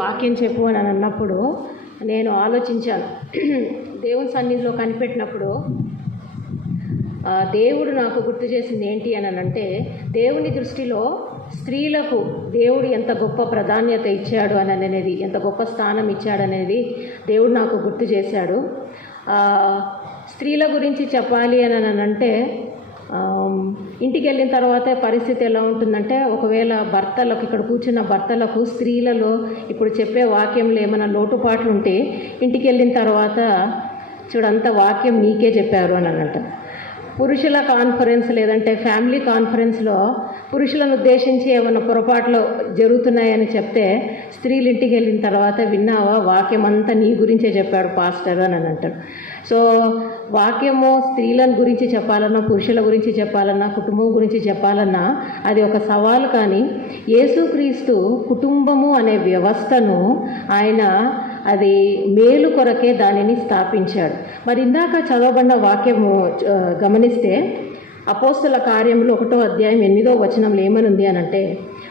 వాక్యం చెప్పు అని అన్నప్పుడు నేను ఆలోచించాను. దేవుని సన్నిధిలో కనిపెట్టినప్పుడు దేవుడు నాకు గుర్తు చేసింది ఏంటి అని అంటే, దేవుని దృష్టిలో స్త్రీలకు దేవుడు ఎంత గొప్ప ప్రాధాన్యత ఇచ్చాడు అని అనేది, ఎంత గొప్ప స్థానం ఇచ్చాడనేది దేవుడు నాకు గుర్తు చేశాడు. స్త్రీల గురించి చెప్పాలి అని అంటే, ఇంటికి వెళ్ళిన తర్వాత పరిస్థితి ఎలా ఉంటుందంటే, ఒకవేళ భర్తలకు, ఇక్కడ కూర్చున్న భర్తలకు స్త్రీలలో ఇప్పుడు చెప్పే వాక్యంలో ఏమైనా లోటుపాట్లు ఉంటే ఇంటికి వెళ్ళిన తర్వాత చూడంత వాక్యం నీకే చెప్పారు అని అన్నట్టు. పురుషుల కాన్ఫరెన్స్ లేదంటే ఫ్యామిలీ కాన్ఫరెన్స్లో పురుషులను ఉద్దేశించి ఏమైనా పొరపాట్లు జరుగుతున్నాయని చెప్తే, స్త్రీలు ఇంటికి వెళ్ళిన తర్వాత విన్నావా, వాక్యం అంతా నీ గురించే చెప్పాడు పాస్టర్ అని అంటాడు. సో వాక్యము స్త్రీలను గురించి చెప్పాలన్నా, పురుషుల గురించి చెప్పాలన్నా, కుటుంబం గురించి చెప్పాలన్నా అది ఒక సవాలు. కానీ యేసుక్రీస్తు కుటుంబము అనే వ్యవస్థను ఆయన అది మేలు కొరకే దానిని స్థాపించాడు. మరి ఇందాక చదవబడిన వాక్యము గమనిస్తే, అపోస్తల కార్యములు 1వ అధ్యాయం 8వ వచనంలో ఏమనుంది అని అంటే,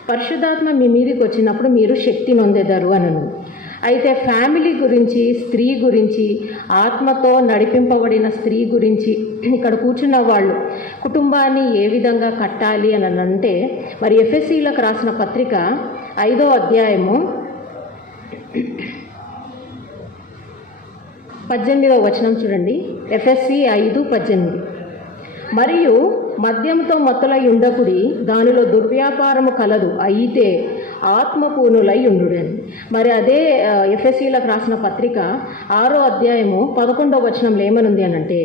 పరిశుద్ధాత్మ మీ మీదకి వచ్చినప్పుడు మీరు శక్తి నొందెదరు అని. అయితే ఫ్యామిలీ గురించి, స్త్రీ గురించి, ఆత్మతో నడిపింపబడిన స్త్రీ గురించి ఇక్కడ కూర్చున్న వాళ్ళు కుటుంబాన్ని ఏ విధంగా కట్టాలి అని అంటే, మరి ఎఫెసీలకు రాసిన పత్రిక 5వ అధ్యాయము 18వ వచనం చూడండి. ఎఫెసీ 5:18. మరియు మద్యంతో మత్తులై ఉండకుడి, దానిలో దుర్వ్యాపారము కలదు, అయితే ఆత్మపూర్ణులై ఉండుడని. మరి అదే ఎఫెసీలకు రాసిన పత్రిక 6వ అధ్యాయము 11వ వచనంలో ఏమనుంది అని అంటే,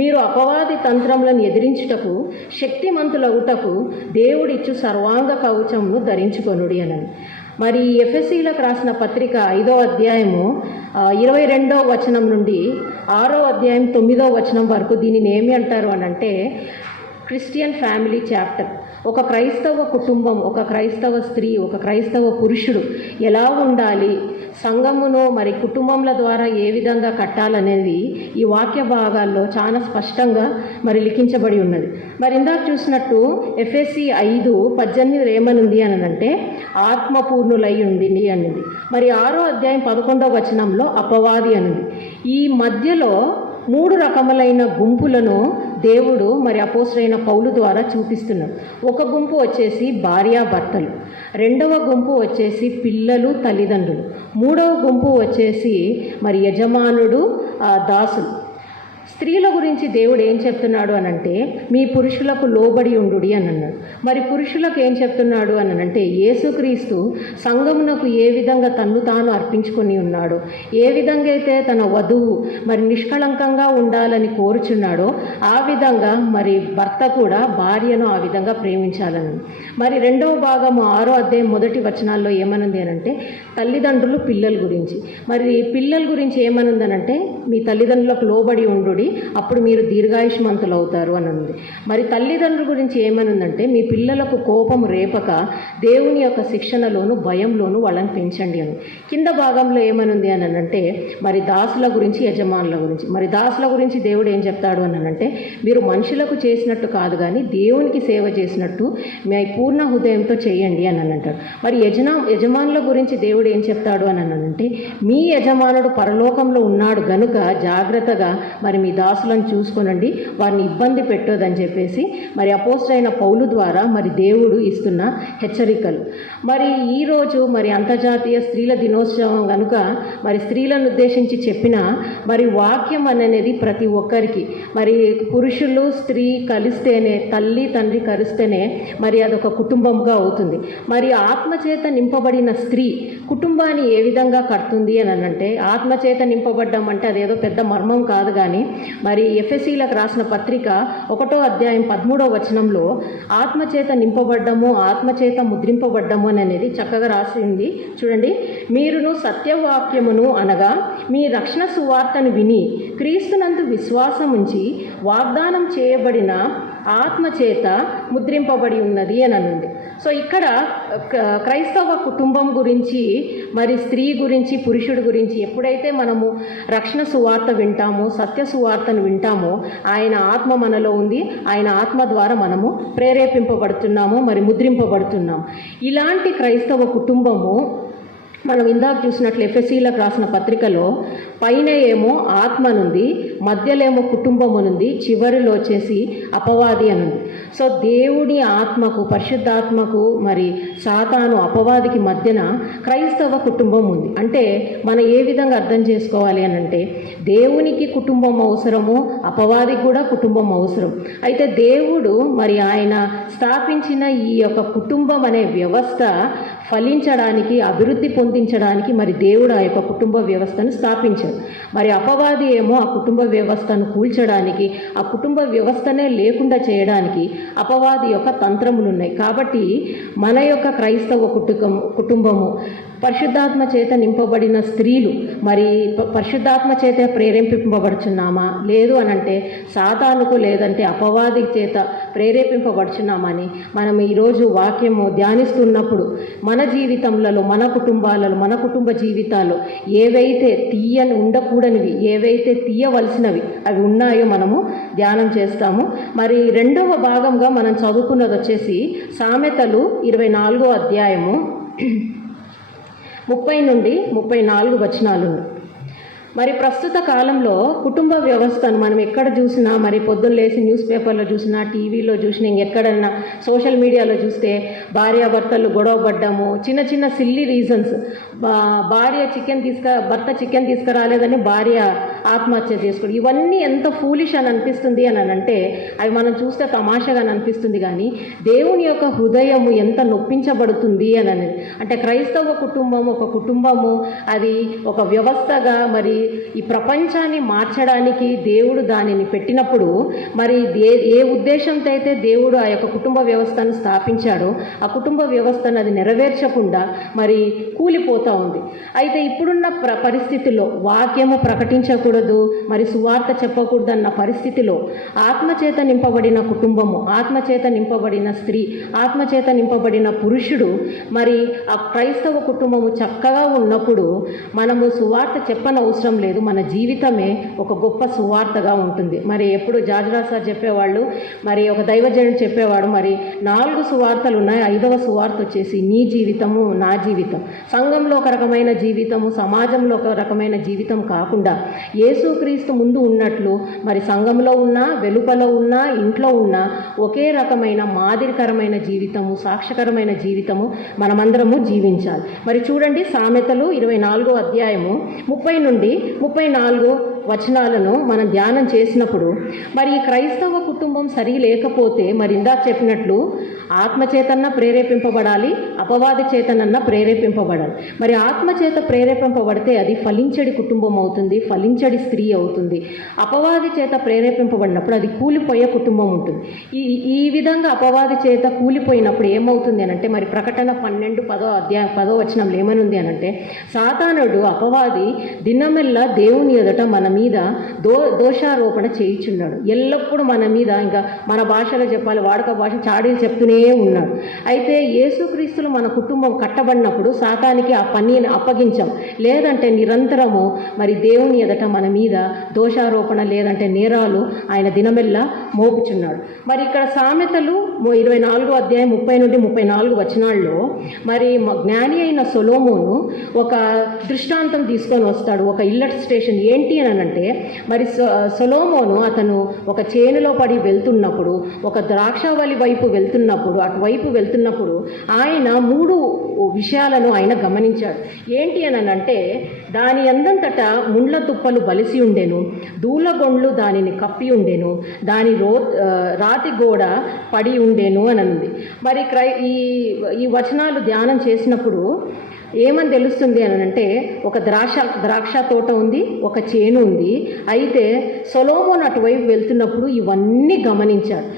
మీరు అపవాది తంత్రములను ఎదిరించుటకు శక్తిమంతులగుటకు దేవుడిచ్చు సర్వాంగ కవచమును ధరించుకొనుడి అని. మరి ఎఫెసీలకు రాసిన పత్రిక 5వ అధ్యాయము 22వ వచనం నుండి 6వ అధ్యాయం 9వ వచనం వరకు దీనిని ఏమి అంటారు అని అంటే, క్రిస్టియన్ ఫ్యామిలీ చాప్టర్. ఒక క్రైస్తవ కుటుంబం, ఒక క్రైస్తవ స్త్రీ, ఒక క్రైస్తవ పురుషుడు ఎలా ఉండాలి, సంఘమును మరి కుటుంబంల ద్వారా ఏ విధంగా కట్టాలనేది ఈ వాక్య భాగాల్లో చాలా స్పష్టంగా మరి లిఖించబడి ఉన్నది. మరి ఇందాక చూసినట్టు ఎఫెసీ 5:18 ఏమనుంది అని అంటే, ఆత్మపూర్ణులై ఉండి అన్నది. మరి 6వ అధ్యాయం 11వ వచనంలో అపవాది అన్నది. ఈ మధ్యలో 3 రకములైన గుంపులను దేవుడు మరి అపోస్తలుడైన పౌలు ద్వారా చూపిస్తున్నాడు. ఒక గుంపు వచ్చేసి భార్యాభర్తలు, 2వ గుంపు వచ్చేసి పిల్లలు, తల్లిదండ్రులు, 3వ గుంపు వచ్చేసి మరి యజమానుడు, దాసులు. స్త్రీల గురించి దేవుడు ఏం చెప్తున్నాడు అని అంటే, మీ పురుషులకు లోబడి ఉండుడి అని అన్నాడు. మరి పురుషులకు ఏం చెప్తున్నాడు అని అంటే, యేసుక్రీస్తు సంఘమునకు ఏ విధంగా తన్ను తాను అర్పించుకొని ఉన్నాడో, ఏ విధంగా అయితే తన వధువు మరి నిష్కళంకంగా ఉండాలని కోరుచున్నాడో, ఆ విధంగా మరి భర్త కూడా భార్యను ఆ విధంగా ప్రేమించాలని. మరి 2వ భాగము 6వ అధ్యాయం 1 వచనాల్లో ఏమనుంది అని అంటే, తల్లిదండ్రులు పిల్లల గురించి. మరి పిల్లల గురించి ఏమనుందనంటే, మీ తల్లిదండ్రులకు లోబడి ఉండుడి, అప్పుడు మీరు దీర్ఘాయుష్మంతులు అవుతారు అని ఉంది. మరి తల్లిదండ్రుల గురించి ఏమనుందంటే, మీ పిల్లలకు కోపం రేపక దేవుని యొక్క శిక్షణలోను భయంలోను వాళ్ళని పెంచండి అని. కింద భాగంలో ఏమనుంది అని అంటే, మరి దాసుల గురించి, యజమానుల గురించి. మరి దాసుల గురించి దేవుడు ఏం చెప్తాడు అని అంటే, మీరు మనుషులకు చేసినట్టు కాదు కానీ దేవునికి సేవ చేసినట్టు మీ పూర్ణ హృదయంతో చేయండి అని అంటాడు. మరి యజమానుల గురించి దేవుడు ఏం చెప్తాడు అని అంటే, మీ యజమానుడు పరలోకంలో ఉన్నాడు గనుక జాగ్రత్తగా మరి మీ దాసులను చూసుకోనండి, వారిని ఇబ్బంది పెట్టొద్దని చెప్పేసి మరి అపోస్తలుడైన పౌలు ద్వారా మరి దేవుడు ఇస్తున్న హెచ్చరికలు. మరి ఈరోజు మరి అంతర్జాతీయ స్త్రీల దినోత్సవం కనుక మరి స్త్రీలను ఉద్దేశించి చెప్పిన మరి వాక్యం అనేది ప్రతి ఒక్కరికి, మరి పురుషులు స్త్రీ కలిస్తేనే, తల్లి తండ్రి కలిస్తేనే మరి అదొక కుటుంబంగా అవుతుంది. మరి ఆత్మచేత నింపబడిన స్త్రీ కుటుంబాన్ని ఏ విధంగా కడుతుంది అని అంటే, ఆత్మచేత నింపబడ్డం అంటే అదేదో పెద్ద మర్మం కాదు. కానీ మరి ఎఫెసీలకు రాసిన పత్రిక 1వ అధ్యాయం 13వ వచనంలో ఆత్మచేత నింపబడ్డము, ఆత్మచేత ముద్రింపబడ్డము అనేది చక్కగా రాసింది. చూడండి, మీరును సత్యవాక్యమును అనగా మీ రక్షణ సువార్తను విని క్రీస్తునందు విశ్వాసం ఉంచి వాగ్దానం చేయబడిన ఆత్మచేత ముద్రింపబడి ఉన్నది అని అనుంది. సో ఇక్కడ క్రైస్తవ కుటుంబం గురించి, మరి స్త్రీ గురించి, పురుషుడు గురించి ఎప్పుడైతే మనము రక్షణ సువార్త వింటామో, సత్య సువార్తను వింటామో, ఆయన ఆత్మ మనలో ఉంది, ఆయన ఆత్మ ద్వారా మనము ప్రేరేపింపబడుతున్నాము, మరి ముద్రింపబడుతున్నాము. ఇలాంటి క్రైస్తవ కుటుంబము మనం ఇందాక చూసినట్లు ఎఫెసీలకు రాసిన పత్రికలో పైన ఏమో ఆత్మనుంది, మధ్యలేమో కుటుంబం అనుంది, చివరిలో వచ్చేసి అపవాది అనుంది. సో దేవుని ఆత్మకు, పరిశుద్ధాత్మకు మరి సాతాను అపవాదికి మధ్యన క్రైస్తవ కుటుంబం ఉంది. అంటే మనం ఏ విధంగా అర్థం చేసుకోవాలి అని అంటే, దేవునికి కుటుంబం అవసరము, అపవాదికి కూడా కుటుంబం అవసరం. అయితే దేవుడు మరి ఆయన స్థాపించిన ఈ యొక్క కుటుంబం అనే వ్యవస్థ ఫలించడానికి, అభివృద్ధి పొందించడానికి మరి దేవుడు ఆ యొక్క కుటుంబ వ్యవస్థను స్థాపించాడు. మరి అపవాది ఏమో ఆ కుటుంబ వ్యవస్థను కూల్చడానికి, ఆ కుటుంబ వ్యవస్థనే లేకుండా చేయడానికి అపవాది యొక్క తంత్రములు ఉన్నాయి. కాబట్టి మన యొక్క క్రైస్తవ కుటుంబము పరిశుద్ధాత్మ చేత నింపబడిన స్త్రీలు మరి పరిశుద్ధాత్మ చేత ప్రేరేపింపబడుచున్నామా, లేదు అనంటే సాతానుకు లేదంటే అపవాది చేత ప్రేరేపింపబడుచున్నామని మనం ఈరోజు వాక్యము ధ్యానిస్తున్నప్పుడు మన జీవితంలో, మన కుటుంబాలలో, మన కుటుంబ జీవితాల్లో ఏవైతే ఉండకూడనివి, ఏవైతే తీయవలసినవి అవి ఉన్నాయో మనము ధ్యానం చేస్తాము. మరి రెండవ భాగంగా మనం చదువుకున్నది వచ్చేసి సామెతలు 24వ అధ్యాయము 30 నుండి 34 వచనాలు. మరి ప్రస్తుత కాలంలో కుటుంబ వ్యవస్థను మనం ఎక్కడ చూసినా, మరి పొద్దున్న లేసి న్యూస్ పేపర్లో చూసినా, టీవీలో చూసినా, ఇంకెక్కడన్నా సోషల్ మీడియాలో చూస్తే భార్యాభర్తలు గొడవ పడ్డము, చిన్న చిన్న సిల్లీ రీజన్స్. భర్త చికెన్ తీసుకురాలేదని భార్య ఆత్మహత్య చేసుకోవడం, ఇవన్నీ ఎంత ఫూలిష్ అని అనిపిస్తుంది అని అంటే అవి మనం చూస్తే తమాషగా అనిపిస్తుంది. కానీ దేవుని యొక్క హృదయము ఎంత నొప్పించబడుతుంది అని అంటే క్రైస్తవ కుటుంబం ఒక కుటుంబము, అది ఒక వ్యవస్థగా మరి ఈ ప్రపంచాన్ని మార్చడానికి దేవుడు దానిని పెట్టినప్పుడు మరి ఏ ఉద్దేశంతో అయితే దేవుడు ఆ యొక్క కుటుంబ వ్యవస్థను స్థాపించాడో ఆ కుటుంబ వ్యవస్థను అది నెరవేర్చకుండా మరి కూలిపోతూ ఉంది. అయితే ఇప్పుడున్న పరిస్థితిలో వాక్యము ప్రకటించకూడదు, మరి సువార్త చెప్పకూడదు అన్న పరిస్థితిలో ఆత్మచేత నింపబడిన కుటుంబము, ఆత్మచేత నింపబడిన స్త్రీ, ఆత్మచేత నింపబడిన పురుషుడు మరి ఆ క్రైస్తవ కుటుంబము చక్కగా ఉన్నప్పుడు మనము సువార్త చెప్పనవసరం లేదు. మన జీవితమే ఒక గొప్ప సువార్తగా ఉంటుంది. మరి ఎప్పుడు జాజరా సార్ చెప్పేవాళ్ళు, మరి ఒక దైవజనుడు చెప్పేవాడు, మరి 4 సువార్తలు ఉన్నాయి, 5వ సువార్త వచ్చేసి నీ జీవితము, నా జీవితం. సంఘంలో ఒక రకమైన జీవితము, సమాజంలో ఒక రకమైన జీవితం కాకుండా యేసుక్రీస్తు ముందు ఉన్నట్లు మరి సంఘంలో ఉన్నా, వెలుపల ఉన్నా, ఇంట్లో ఉన్నా ఒకే రకమైన మాదిరికరమైన జీవితము, సాక్ష్యకరమైన జీవితము మనమందరము జీవించాలి. మరి చూడండి, సామెతలు 24వ అధ్యాయము 30 నుండి 34 వచనాలను మనం ధ్యానం చేసినప్పుడు మరి ఈ క్రైస్తవ కుటుంబం సరి లేకపోతే మరి ఇందాక చెప్పినట్లు ఆత్మచేతన ప్రేరేపింపబడాలి, అపవాది చేతనన్న ప్రేరేపింపబడాలి. మరి ఆత్మచేత ప్రేరేపింపబడితే అది ఫలించడి కుటుంబం అవుతుంది, ఫలించడి స్త్రీ అవుతుంది. అపవాది చేత ప్రేరేపింపబడినప్పుడు అది కూలిపోయే కుటుంబం ఉంటుంది. ఈ విధంగా అపవాది చేత కూలిపోయినప్పుడు ఏమవుతుంది అనంటే మరి ప్రకటన 12:10 వచనంలో ఏమనుంది అనంటే, సాతానుడు అపవాది దినమెల్లా దేవుని ఎదుట మన మీద దోషారోపణ చేయించున్నాడు. ఎల్లప్పుడూ మన మీద, ఇంకా మన భాషలో చెప్పాలి, వాడుక భాష చాడీలు చెప్తూనే ఉన్నాడు. అయితే యేసుక్రీస్తులు మన కుటుంబం కట్టబడినప్పుడు సాతానికి ఆ పనిని అప్పగించాం, లేదంటే నిరంతరము మరి దేవుని ఎదుట మన మీద దోషారోపణ లేదంటే నేరాలు ఆయన దినమెల్లా మోపుచున్నాడు. మరి ఇక్కడ సామెతలు 24వ అధ్యాయం 30 నుండి 34 వచనాల్లో మరి జ్ఞాని అయిన సొలొమోను ఒక దృష్టాంతం తీసుకొని వస్తాడు, ఒక ఇల్లస్ట్రేషన్. ఏంటి అని అంటే మరి సొలొమోను అతను ఒక చేనులో పడి వెళ్తున్నప్పుడు, ఒక ద్రాక్షావళి వైపు వెళ్తున్నప్పుడు, అటువైపు వెళ్తున్నప్పుడు ఆయన 3 విషయాలను ఆయన గమనించాడు. ఏంటి అని అంటే దాని అందంతటా ముండ్ల తుప్పలు బలిసి ఉండెను, దూలగొండ్లు దానిని కప్పి ఉండెను, దాని రాతి గోడ పడి ఉండేను అని ఉంది. మరి ఈ వచనాలు ధ్యానం చేసినప్పుడు ఏమని తెలుస్తుంది అని అంటే ఒక ద్రాక్ష తోట ఉంది, ఒక చేను ఉంది. అయితే సొలొమోను అటువైపు వెళ్తున్నప్పుడు ఇవన్నీ గమనించాడు.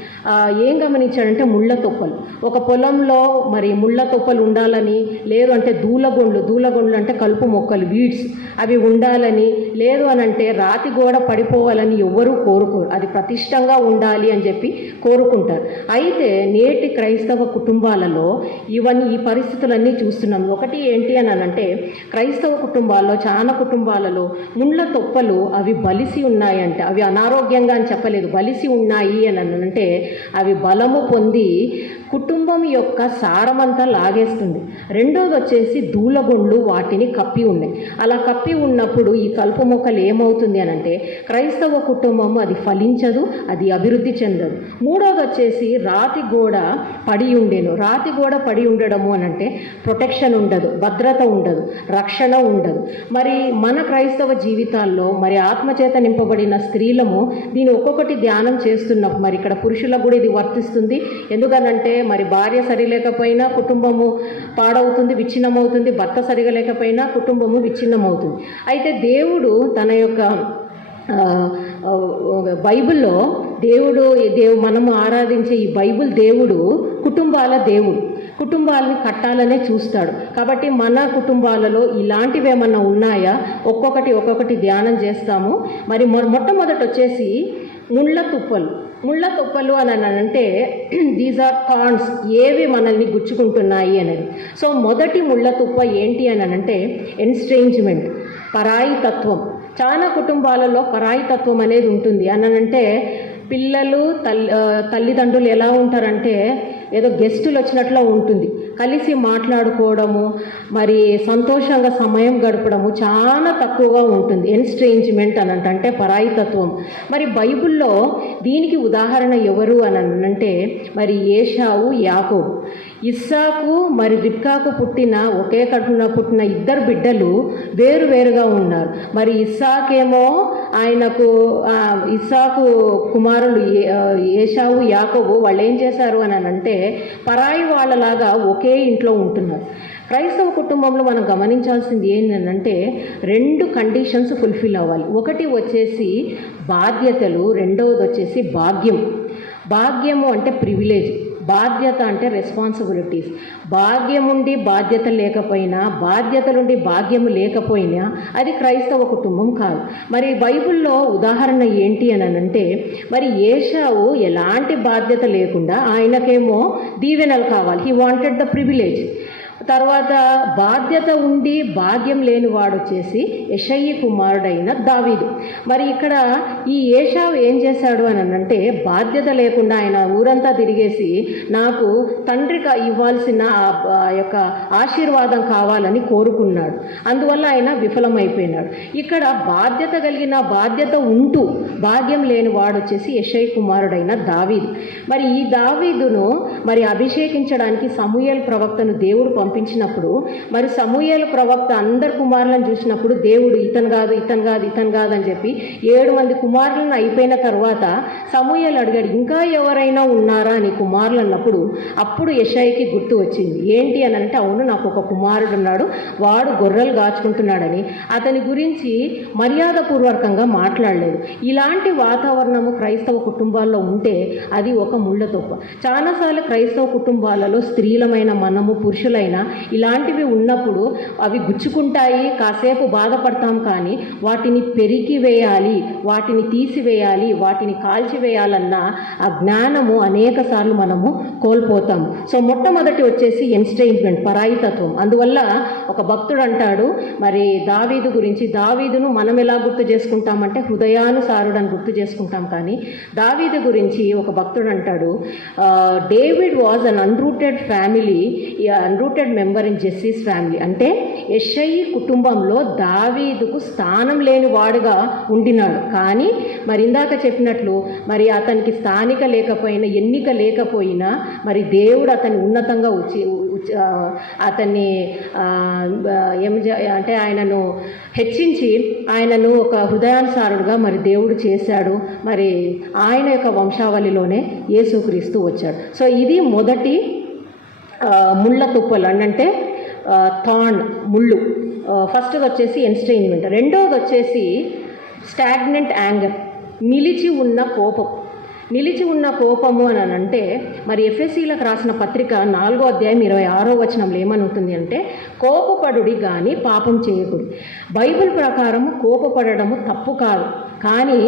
ఏం గమనించాడంటే ముళ్ళ తొప్పలు, ఒక పొలంలో మరి ముళ్ళ తొప్పలు ఉండాలని, లేదు అంటే దూలగొండ్లు అంటే కలుపు మొక్కలు, వీడ్స్, అవి ఉండాలని, లేదు అని అంటే రాతి గోడ పడిపోవాలని ఎవ్వరూ కోరుకోరు, అది ప్రతిష్టంగా ఉండాలి అని చెప్పి కోరుకుంటారు. అయితే నేటి క్రైస్తవ కుటుంబాలలో ఈ పరిస్థితులన్నీ చూస్తున్నాం. ఒకటి ఏంటి అని అంటే క్రైస్తవ కుటుంబాల్లో, చాలా కుటుంబాలలో ముండ్ల తొప్పలు అవి బలిసి ఉన్నాయంటే, అవి అనారోగ్యంగా అని చెప్పలేదు, బలిసి ఉన్నాయి అని అంటే అవి బలము పొంది కుటుంబం యొక్క సారమంతా లాగేస్తుంది. రెండోది వచ్చేసి దూలగొండ్లు వాటిని కప్పి ఉన్నాయి. అలా కప్పి ఉన్నప్పుడు ఈ కలుపు మొక్కలు ఏమవుతుంది అని అంటే క్రైస్తవ కుటుంబం అది ఫలించదు, అది అభివృద్ధి చెందదు. మూడోది వచ్చేసి రాతి గోడ పడి ఉండేను. రాతి గోడ పడి ఉండడము అని అంటే ప్రొటెక్షన్ ఉండదు, భద్రత ఉండదు, రక్షణ ఉండదు. మరి మన క్రైస్తవ జీవితాల్లో మరి ఆత్మచేత నింపబడిన స్త్రీలము దీన్ని ఒక్కొక్కటి ధ్యానం చేస్తున్నప్పుడు మరి ఇక్కడ పురుషులకు కూడా ఇది వర్తిస్తుంది. ఎందుకనంటే మరి భార్య సరిలేకపోయినా కుటుంబము పాడవుతుంది, విచ్ఛిన్నమవుతుంది. భర్త సరిగా లేకపోయినా కుటుంబము విచ్ఛిన్నమవుతుంది. అయితే దేవుడు తన యొక్క బైబిల్లో మనము ఆరాధించే ఈ బైబిల్ దేవుడు కుటుంబాల దేవుడు, కుటుంబాలని కట్టాలనే చూస్తాడు. కాబట్టి మన కుటుంబాలలో ఇలాంటివి ఏమన్నా ఉన్నాయా ఒక్కొక్కటి ధ్యానం చేస్తాము. మరి మొట్టమొదటి వచ్చేసి ముళ్ళ తుప్పలు అని అంటే దీస్ ఆర్ థార్న్స్, ఏవి మనల్ని గుచ్చుకుంటున్నాయి అనేది. సో మొదటి ముళ్ళ తుప్ప ఏంటి అని అంటే ఎన్స్ట్రేంజ్మెంట్, పరాయి తత్వం. చాలా కుటుంబాలలో పరాయి తత్వం అనేది ఉంటుంది. అనంటే పిల్లలు తల్లిదండ్రులు ఎలా ఉంటారంటే ఏదో గెస్టులు వచ్చినట్లు ఉంటుంది. కలిసి మాట్లాడుకోవడము, మరి సంతోషంగా సమయం గడపడము చాలా తక్కువగా ఉంటుంది. ఎన్స్ట్రేంజ్మెంట్ అని అంటే పరాయితత్వం. మరి బైబిల్లో దీనికి ఉదాహరణ ఎవరు అని అంటే మరి ఏశావు, యాకోబు. ఇస్సాకు మరి రిబ్కాకు ఒకే కడుపున పుట్టిన ఇద్దరు బిడ్డలు వేరువేరుగా ఉన్నారు. మరి ఇస్సాకేమో ఇస్సాకు కుమారులు ఏశావు, యాకోబు వాళ్ళు ఏం చేశారు అని అంటే పరాయి వాళ్ళలాగా ఒకే ఇంట్లో ఉంటున్నారు. క్రైస్తవ కుటుంబంలో మనం గమనించాల్సింది ఏంటంటే 2 కండిషన్స్ ఫుల్ఫిల్ అవ్వాలి. ఒకటి వచ్చేసి బాధ్యతలు, రెండవది వచ్చేసి భాగ్యము అంటే ప్రివిలేజ్, బాధ్యత అంటే రెస్పాన్సిబిలిటీస్. భాగ్యముండి బాధ్యత లేకపోయినా, బాధ్యతలుండి భాగ్యము లేకపోయినా అది క్రైస్తవ కుటుంబం కాదు. మరి బైబిల్లో ఉదాహరణ ఏంటి అని అంటే మరి ఏశావు ఎలాంటి బాధ్యత లేకుండా ఆయనకేమో దీవెనలు కావాలి. He wanted the privilege. తర్వాత బాధ్యత ఉండి భాగ్యం లేని వాడు వచ్చేసి యెషయి కుమారుడైన దావీదు. మరి ఇక్కడ ఈ ఏశావు ఏం చేశాడు అని అంటే బాధ్యత లేకుండా ఆయన ఊరంతా తిరిగేసి నాకు తండ్రికి ఇవ్వాల్సిన యొక్క ఆశీర్వాదం కావాలని కోరుకున్నాడు. అందువల్ల ఆయన విఫలమైపోయినాడు. ఇక్కడ బాధ్యత ఉంటూ భాగ్యం లేని వాడు వచ్చేసి యెషయి కుమారుడైన దావీదు. మరి ఈ దావీదును మరి అభిషేకించడానికి సమూయేలు ప్రవక్తను దేవుడు పంపించినప్పుడు మరి సమూయేలు ప్రవక్త అందరు కుమారులను చూసినప్పుడు దేవుడు ఇతను కాదు అని చెప్పి 7 మంది కుమారులను అయిపోయిన తర్వాత సమూయేలు అడిగాడు, ఇంకా ఎవరైనా ఉన్నారా అని కుమారులు అన్నప్పుడు అప్పుడు యెషయికి గుర్తు వచ్చింది. ఏంటి అని అంటే అవును, నాకు ఒక కుమారుడు ఉన్నాడు, వాడు గొర్రెలు కాచుకుంటున్నాడని. అతని గురించి మర్యాదపూర్వకంగా మాట్లాడలేదు. ఇలాంటి వాతావరణము క్రైస్తవ కుటుంబాల్లో ఉంటే అది ఒక ముళ్ళ తొప్ప. చాలాసార్లు క్రైస్తవ కుటుంబాలలో స్త్రీలమైన మనము, పురుషులైన ఇలాంటివి ఉన్నప్పుడు అవి గుచ్చుకుంటాయి, కాసేపు బాధపడతాం. కానీ వాటిని పెరికివేయాలి, వాటిని తీసివేయాలి, వాటిని కాల్చివేయాలన్న ఆ జ్ఞానము అనేక సార్లు మనము కోల్పోతాము. సో మొట్టమొదటి వచ్చేసి ఎన్స్ట్రేంజ్మెంట్, పరాయితత్వం. అందువల్ల ఒక భక్తుడు అంటాడు మరి దావీదు గురించి, దావీదును మనం ఎలా గుర్తు చేసుకుంటామంటే హృదయానుసారుడని గుర్తు చేసుకుంటాం. కానీ దావీదు గురించి ఒక భక్తుడు అంటాడు, David was an unrooted member in Jesse's family. అంటే యెషయి కుటుంబంలో దావీదుకు స్థానం లేని వాడుగా ఉండినాడు. కానీ మరి ఇందాక చెప్పినట్లు మరి అతనికి స్థానిక లేకపోయినా, ఎన్నిక లేకపోయినా మరి దేవుడు అతన్ని ఉన్నతంగా అతన్ని అంటే ఆయనను హెచ్చించి ఆయనను ఒక హృదయానుసారుడుగా మరి దేవుడు చేశాడు. మరి ఆయన యొక్క వంశావళిలోనే యేసుక్రీస్తు వచ్చాడు. సో ఇది మొదటి ముళ్ళ తుప్పలు అంటే థార్న్, ముళ్ళు. ఫస్ట్ వచ్చేసి ఎన్స్ట్రేంజ్మెంట్. రెండవది వచ్చేసి స్టాగ్నెంట్ యాంగర్, నిలిచి ఉన్న కోపము అని అంటే మరి ఎఫెసీలకు రాసిన పత్రిక 4వ అధ్యాయం 26వ వచనంలో ఏమని ఉంటుంది అంటే కోపపడుడి కానీ పాపం చేయకూడదు. బైబిల్ ప్రకారం కోపపడము తప్పు కాదు. కానీ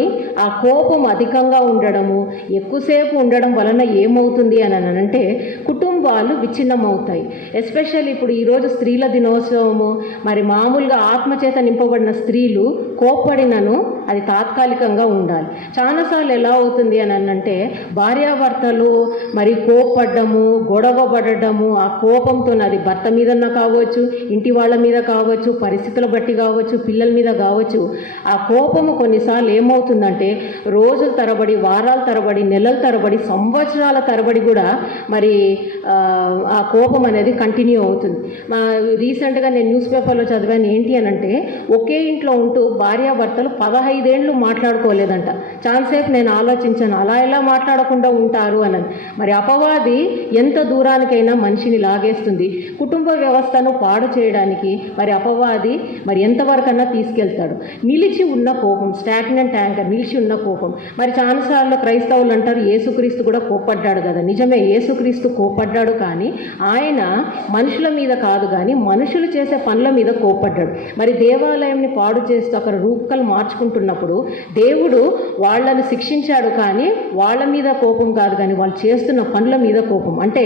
ఆ కోపం అధికంగా ఉండడము, ఎక్కువసేపు ఉండడం వలన ఏమవుతుంది అని అంటే కుటుంబాలు విచ్ఛిన్నమవుతాయి. ఎస్పెషల్లీ ఇప్పుడు ఈరోజు స్త్రీల దినోత్సవము. మరి మామూలుగా ఆత్మచేత నింపబడిన స్త్రీలు కోప్పడినను అది తాత్కాలికంగా ఉండాలి. చాలాసార్లు ఎలా అవుతుంది అని అంటే భార్యాభర్తలు మరి కోప్పడ్డము, గొడవ పడడము, ఆ కోపంతో అది భర్త మీదన్నా కావచ్చు, ఇంటి వాళ్ళ మీద కావచ్చు, పరిస్థితుల బట్టి కావచ్చు, పిల్లల మీద కావచ్చు. ఆ కోపము కొన్నిసార్లు ఏమవుతుందంటే రోజుల తరబడి, వారాల తరబడి, నెలల తరబడి, సంవత్సరాల తరబడి కూడా మరి ఆ కోపం అనేది కంటిన్యూ అవుతుంది. రీసెంట్గా నేను న్యూస్ పేపర్లో చదివాను. ఏంటి అని అంటే ఒకే ఇంట్లో ఉంటూ భార్యాభర్తలు 15 ఏళ్ళు మాట్లాడుకోలేదంట. చాలాసేపు నేను ఆలోచించాను, అలా ఎలా మాట్లాడకుండా ఉంటారు అన్నది. మరి అపవాది ఎంత దూరానికైనా మనిషిని లాగేస్తుంది. కుటుంబ వ్యవస్థను పాడు చేయడానికి మరి అపవాది మరి ఎంతవరకన్నా తీసుకెళ్తాడు. నిలిచి ఉన్న కోపం, స్టాగ్నెంట్ యాంగర్, నిలిచి ఉన్న కోపం. మరి చాలాసార్లు క్రైస్తవులు అంటారు యేసుక్రీస్తు కూడా కోప్పడ్డాడు కదా. నిజమే, యేసుక్రీస్తు కోప్పడ్డాడు, కానీ ఆయన మనుషుల మీద కాదు, కానీ మనుషులు చేసే పనుల మీద కోప్పడ్డాడు. మరి దేవాలయంని పాడు చేస్తూ అక్కడ రూపకలు మార్చుకుంటున్నప్పుడు దేవుడు వాళ్ళని శిక్షించాడు, కానీ వాళ్ళ మీద కోపం కాదు, కానీ వాళ్ళు చేస్తున్న పనుల మీద కోపం. అంటే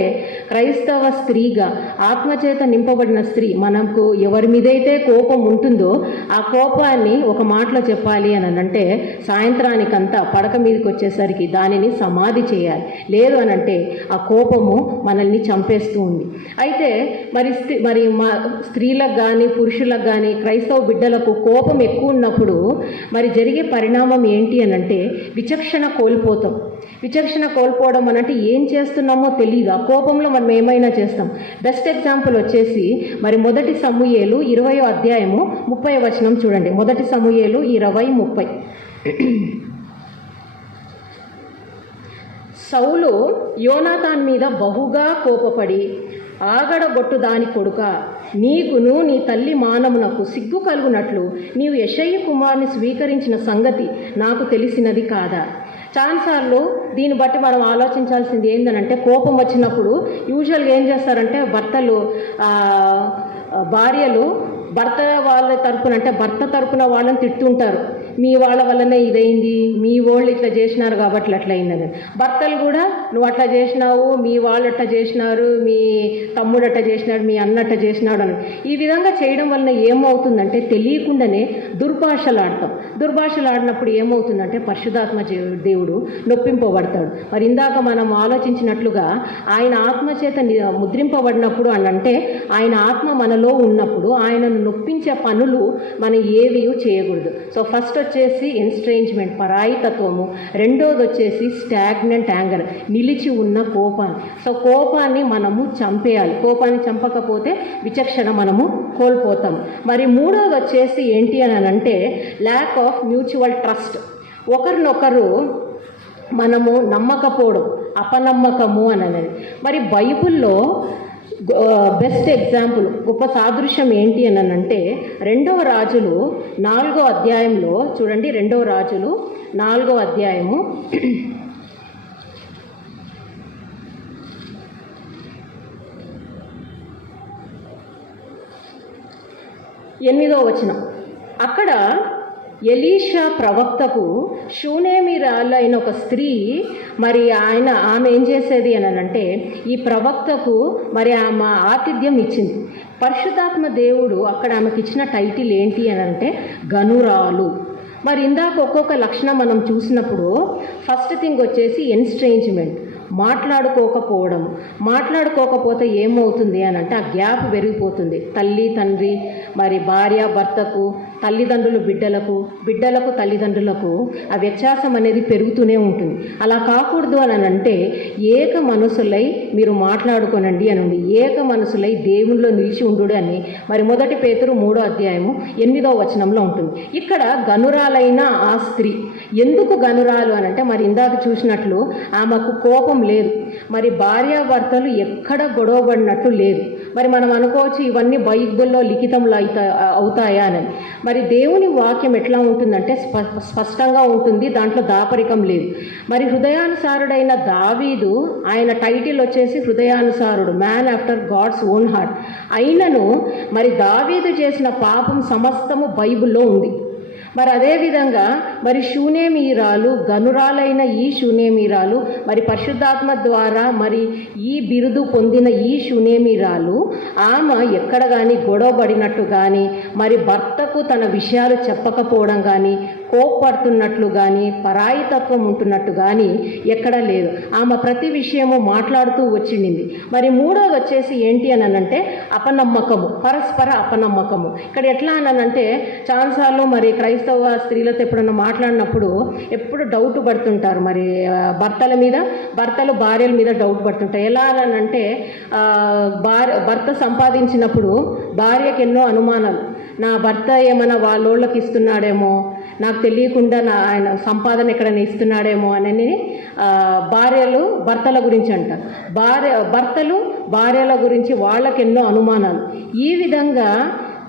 క్రైస్తవ స్త్రీగా, ఆత్మచేత నింపబడిన స్త్రీ, మనకు ఎవరి మీదైతే కోపం ఉంటుందో ఆ కోపాన్ని ఒక మాటలో చెప్పాలి అని అంటే సాయంత్రానికంతా పడక మీదకి వచ్చేసరికి దానిని సమాధి చేయాలి. లేదు అని అంటే ఆ కోపము మనల్ని చంపేస్తూ ఉంది. అయితే మరి స్త్రీలకు కానీ పురుషులకు కానీ క్రైస్తవ బిడ్డలకు కోపం ఎక్కువ ఉన్నప్పుడు మరి జరిగే పరిణామం ఏంటి అని అంటే విచక్షణ కోల్పోతాం. విచక్షణ కోల్పోవడం అనంటే ఏం చేస్తున్నామో తెలియదు. ఆ కోపంలో మనం ఏమైనా చేస్తాం. బెస్ట్ ఎగ్జాంపుల్ వచ్చేసి మరి 1 సమూయేలు 20వ అధ్యాయము 30వ వచనం చూడండి. 1 సమూయేలు 20:30. సౌలు యోనాతాన్ మీద బహుగా కోపపడి, ఆగడగొట్టు దాని కొడుక, నీకును నీ తల్లి మానమునకు సిగ్గు కలుగునట్లు నీవు యెషయి కుమారుని స్వీకరించిన సంగతి నాకు తెలిసినది కాదా? చాలాసార్లు దీన్ని బట్టి మనం ఆలోచించాల్సింది ఏంటంటే కోపం వచ్చినప్పుడు యూజువల్గా ఏం చేస్తారంటే భార్యలు భర్త వాళ్ళ తరపున, అంటే భర్త తరపున వాళ్ళని తిడుతుంటారు. మీ వాళ్ళ వల్లనే ఇదైంది, మీ వాళ్ళు ఇట్లా చేసినారు కాబట్టి అట్లా అయిందని. భర్తలు కూడా నువ్వు అట్లా చేసినావు, మీ వాళ్ళు అట్లా చేసినారు, మీ తమ్ముడు అట్లా చేసినాడు, మీ అన్న అట్లా చేసినాడు అని. ఈ విధంగా చేయడం వలన ఏమవుతుందంటే తెలియకుండానే దుర్భాషలాడతాం. దుర్భాషలాడినప్పుడు ఏమవుతుందంటే పరిశుద్ధాత్మ దేవుడు నొప్పింపబడతాడు. మరి ఇందాక మనం ఆలోచించినట్లుగా ఆయన ఆత్మచేత ముద్రింపబడినప్పుడు అని అంటే ఆయన ఆత్మ మనలో ఉన్నప్పుడు ఆయనను నొప్పించే పనులు మనం ఏవి చేయకూడదు. సో ఫస్ట్ వచ్చేసి ఎన్స్ట్రేంజ్మెంట్, పరాయితత్వము. రెండోది వచ్చేసి స్టాగ్నెంట్ యాంగర్, నిలిచి ఉన్న కోపాన్ని. సో కోపాన్ని మనము చంపేయాలి. కోపాన్ని చంపకపోతే విచక్షణ మనము కోల్పోతాం. మరి మూడోది వచ్చేసి ఏంటి అని అంటే ల్యాక్ ఆఫ్ మ్యూచువల్ ట్రస్ట్. ఒకరినొకరు మనము నమ్మకపోవడం, అపనమ్మకము అని అనేది. మరి బైబిల్లో బెస్ట్ ఎగ్జాంపుల్, గొప్ప సాదృశ్యం ఏంటి అని అంటే 2వ రాజులు 4వ అధ్యాయంలో చూడండి. 2వ రాజులు 4వ అధ్యాయము 8వ వచనం. అక్కడ ఎలీషా ప్రవక్తకు షూనేమిరాలైన ఒక స్త్రీ మరి ఆమె ఏం చేసేది అని అంటే ఈ ప్రవక్తకు మరి ఆమె ఆతిథ్యం ఇచ్చింది. పరిశుద్ధాత్మ దేవుడు అక్కడ ఆమెకి ఇచ్చిన టైటిల్ ఏంటి అని అంటే గనురాలు. మరి ఇందాక ఒక్కొక్క లక్షణం మనం చూసినప్పుడు ఫస్ట్ థింగ్ వచ్చేసి ఎన్స్ట్రేంజ్మెంట్, మాట్లాడుకోకపోవడం. మాట్లాడుకోకపోతే ఏమవుతుంది అని అంటే ఆ గ్యాప్ పెరిగిపోతుంది. తల్లి తండ్రి, మరి భార్య భర్తకు, తల్లిదండ్రులు బిడ్డలకు, బిడ్డలకు తల్లిదండ్రులకు ఆ వ్యత్యాసం అనేది పెరుగుతూనే ఉంటుంది. అలా కాకూడదు అని అంటే ఏక మనసులై మీరు మాట్లాడుకోనండి అని ఉంది. ఏక మనసులై దేవునిలో నిలిచి ఉండు అని మరి 1 పేతురు 3వ అధ్యాయము 8వ వచనంలో ఉంటుంది. ఇక్కడ గనురాలైన ఆ స్త్రీ ఎందుకు గనురాలు అని అంటే మరి ఇందాక చూసినట్లు ఆమెకు కోపం లేదు. మరి భార్యాభర్తలు ఎక్కడ గొడవబడినట్టు లేదు. మరి మనం అనుకోవచ్చు ఇవన్నీ బైబిల్లో లిఖితంలో అవుతాయా అని. మరి దేవుని వాక్యం ఎట్లా ఉంటుందంటే స్పష్టంగా ఉంటుంది, దాంట్లో దాపరికం లేదు. మరి హృదయానుసారుడైన దావీదు, ఆయన టైటిల్ వచ్చేసి హృదయానుసారుడు, man after God's own heart. అయినను మరి దావీదు చేసిన పాపం సమస్తము బైబిల్లో ఉంది. మరి అదేవిధంగా మరి శూనేమీరాలు, గనురాలైన ఈ శూనేమీరాలు, మరి పరిశుద్ధాత్మ ద్వారా మరి ఈ బిరుదు పొందిన ఈ శూనేమీరాలు ఆమె ఎక్కడ కానీ గొడవపడినట్టు కానీ, మరి భర్తకు తన విషయాలు చెప్పకపోవడం కానీ, కోప్పడుతున్నట్లు కానీ, పరాయితత్వం ఉంటున్నట్టు కానీ ఎక్కడ లేదు. ఆమె ప్రతి విషయము మాట్లాడుతూ వచ్చింది. మరి మూడోది వచ్చేసి ఏంటి అని అంటే అపనమ్మకము, పరస్పర అపనమ్మకము. ఇక్కడ ఎట్లా అనంటే చాలాసార్లు మరి క్రైస్తవ స్త్రీలతో ఎప్పుడన్నా మాట్లాడినప్పుడు ఎప్పుడు డౌట్ పడుతుంటారు. మరి భర్తల మీద, భర్తలు భార్యల మీద డౌట్ పడుతుంటారు. ఎలా అనంటే భర్త సంపాదించినప్పుడు భార్యకి ఎన్నో అనుమానాలు. నా భర్త ఏమైనా వాళ్ళోళ్ళకి ఇస్తున్నాడేమో, నాకు తెలియకుండా ఆయన సంపాదన ఎక్కడైనా ఇస్తున్నాడేమో అని భార్యలు భర్తల గురించి అంటారు. భర్తలు భార్యల గురించి వాళ్ళకి ఎన్నో అనుమానాలు. ఈ విధంగా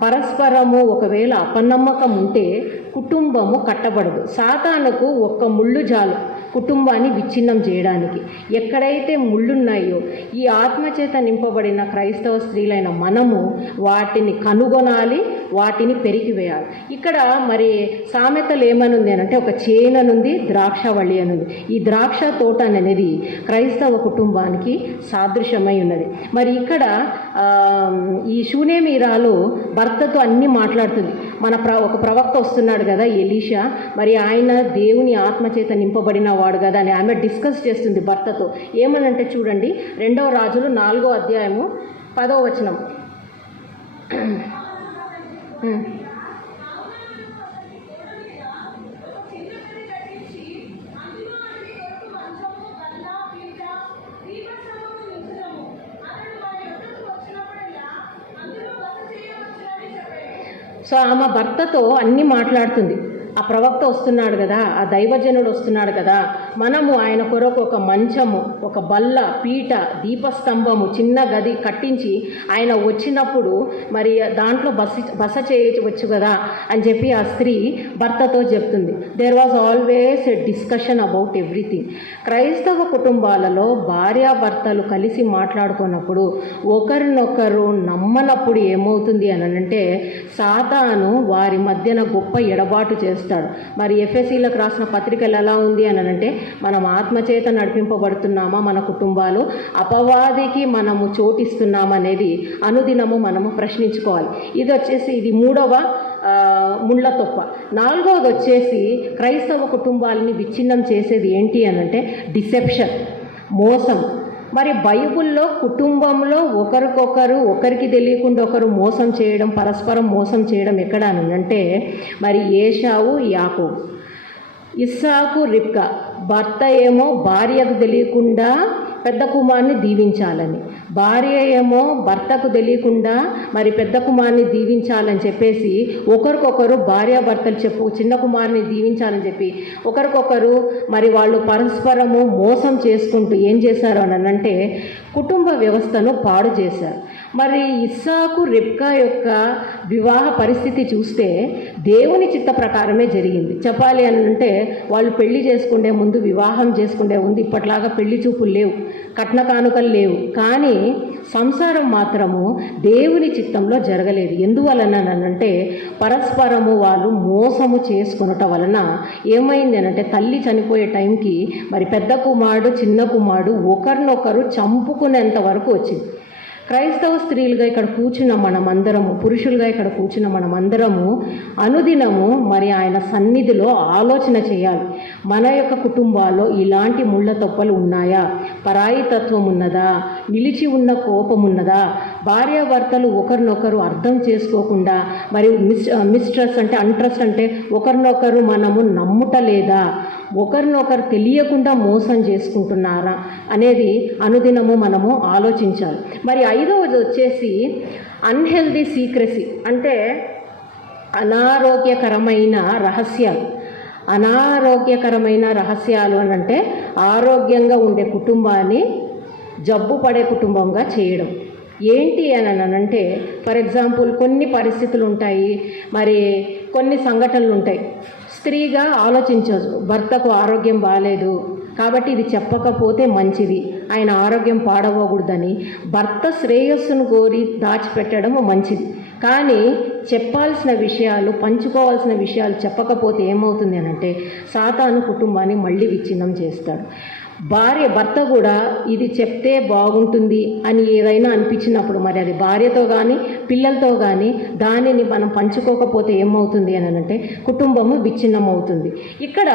పరస్పరము ఒకవేళ అపనమ్మకం ఉంటే కుటుంబము కట్టబడదు. సాతానుకు ఒక్క ముళ్ళు చాలు కుటుంబాన్ని విచ్ఛిన్నం చేయడానికి. ఎక్కడైతే ముళ్ళున్నాయో ఈ ఆత్మచేత నింపబడిన క్రైస్తవ స్త్రీలైన మనము వాటిని కనుగొనాలి, వాటిని పెరిగివేయాలి. ఇక్కడ మరి సామెతలు ఏమనుంది అంటే ఒక చేననుంది, ద్రాక్షవళి అనుంది. ఈ ద్రాక్ష తోట అనేది క్రైస్తవ కుటుంబానికి సాదృశ్యమై ఉన్నది. మరి ఇక్కడ ఈ శూనేమీరాలు భర్తతో అన్నీ మాట్లాడుతుంది. ఒక ప్రవక్త వస్తున్నాడు కదా ఎలీషా, మరి ఆయన దేవుని ఆత్మచేత నింపబడిన వాడు కదా అని ఆమె డిస్కస్ చేస్తుంది భర్తతో. ఏమనంటే చూడండి, 2వ రాజులు 4వ అధ్యాయము 10వ వచనం. సో ఆమె భర్తతో అన్నీ మాట్లాడుతుంది. ఆ ప్రవక్త వస్తున్నాడు కదా, ఆ దైవజనుడు వస్తున్నాడు కదా, మనము ఆయన కొరకు ఒక మంచము, ఒక బల్ల, పీట, దీపస్తంభము, చిన్న గది కట్టించి ఆయన వచ్చినప్పుడు మరి దాంట్లో బస చేయవచ్చు కదా అని చెప్పి ఆ స్త్రీ భర్తతో చెప్తుంది. There was always a discussion about everything. క్రైస్తవ కుటుంబాలలో భార్యాభర్తలు కలిసి మాట్లాడుకున్నప్పుడు ఒకరినొకరు నమ్మనప్పుడు ఏమవుతుంది అని అంటే సాతాను వారి మధ్యన గొప్ప ఎడబాటు చేస్తాడు. మరి ఎఫెసీలకు రాసిన పత్రికలు ఎలా ఉంది అని అంటే మనం ఆత్మచేత నడిపింపబడుతున్నామా మన కుటుంబాలు, అపవాదికి మనము చోటిస్తున్నామా అనేది అనుదినము మనము ప్రశ్నించుకోవాలి. ఇది వచ్చేసి ఇది 3వ ముళ్ళ తొప్ప. 4వది వచ్చేసి క్రైస్తవ కుటుంబాలని విచ్ఛిన్నం చేసేది ఏంటి అని అంటే డిసెప్షన్, మోసం. మరి బైబిల్లో కుటుంబంలో ఒకరికి తెలియకుండా ఒకరు మోసం చేయడం, పరస్పరం మోసం చేయడం ఎక్కడ అని అంటే మరి ఏశావు, యాకోబు, ఇస్సాకు, రిబ్కా. భర్త ఏమో భార్యకు తెలియకుండా పెద్ద కుమారుని దీవించాలని, భార్య ఏమో భర్తకు తెలియకుండా మరి పెద్ద కుమారుని దీవించాలని చెప్పేసి ఒకరికొకరు భార్యాభర్తలు చిన్న కుమారుని దీవించాలని చెప్పి ఒకరికొకరు మరి వాళ్ళు పరస్పరము మోసం చేసుకుంటూ ఏం చేశారు అని అంటే కుటుంబ వ్యవస్థను పాడు చేశారు. మరి ఇస్సాకు, రిబ్కా యొక్క వివాహ పరిస్థితి చూస్తే దేవుని చిత్త ప్రకారమే జరిగింది. చెప్పాలి అని అంటే వాళ్ళు పెళ్లి చేసుకునే ముందు, వివాహం చేసుకునే ముందు ఇప్పట్లాగా పెళ్లి చూపులు లేవు, కట్న కానుకలు లేవు. కానీ సంసారం మాత్రము దేవుని చిత్తంలో జరగలేదు. ఎందువలనంటే పరస్పరము వాళ్ళు మోసము చేసుకునటం వలన ఏమైంది అనంటే తల్లి చనిపోయే టైంకి మరి పెద్ద కుమారుడు, చిన్న కుమారుడు ఒకరినొకరు చంపుకునేంత వరకు వచ్చింది. క్రైస్తవ స్త్రీలుగా ఇక్కడ కూర్చున్న మనమందరము, పురుషులుగా ఇక్కడ కూర్చున్న మనమందరము అనుదినము మరి ఆయన సన్నిధిలో ఆలోచన చేయాలి. మన యొక్క కుటుంబాల్లో ఇలాంటి ముళ్ళ తొప్పలు ఉన్నాయా? పరాయితత్వం ఉన్నదా? నిలిచి ఉన్న కోపం ఉన్నదా? భార్యాభర్తలు ఒకరినొకరు అర్థం చేసుకోకుండా మరి మిస్ట్రస్ట్ అంటే అంట్రస్ట్ అంటే ఒకరినొకరు మనము నమ్ముటలేదా? ఒకరినొకరు తెలియకుండా మోసం చేసుకుంటున్నారా అనేది అనుదినము మనము ఆలోచించాలి. మరి 5వది వచ్చేసి అన్హెల్దీ సీక్రెసీ, అంటే అనారోగ్యకరమైన రహస్యాలు. అనారోగ్యకరమైన రహస్యాలు అని అంటే ఆరోగ్యంగా ఉండే కుటుంబాన్ని జబ్బు పడే కుటుంబంగా చేయడం. ఏంటి అని అంటే ఫర్ ఎగ్జాంపుల్ కొన్ని పరిస్థితులు ఉంటాయి, మరి కొన్ని సంఘటనలు ఉంటాయి. స్త్రీగా ఆలోచించవచ్చు, భర్తకు ఆరోగ్యం బాగాలేదు కాబట్టి ఇది చెప్పకపోతే మంచిది, ఆయన ఆరోగ్యం పాడవకూడదని భర్త శ్రేయస్సును కోరి దాచిపెట్టడం మంచిది. కానీ చెప్పాల్సిన విషయాలు, పంచుకోవాల్సిన విషయాలు చెప్పకపోతే ఏమవుతుంది అని అంటే సాతాను కుటుంబాన్ని మళ్ళీ విచ్ఛిన్నం చేస్తాడు. భర్త కూడా ఇది చెప్తే బాగుంటుంది అని ఏదైనా అనిపించినప్పుడు మరి అది భార్యతో కానీ పిల్లలతో కానీ దానిని మనం పంచుకోకపోతే ఏమవుతుంది అని అంటే కుటుంబము విచ్ఛిన్నం అవుతుంది. ఇక్కడ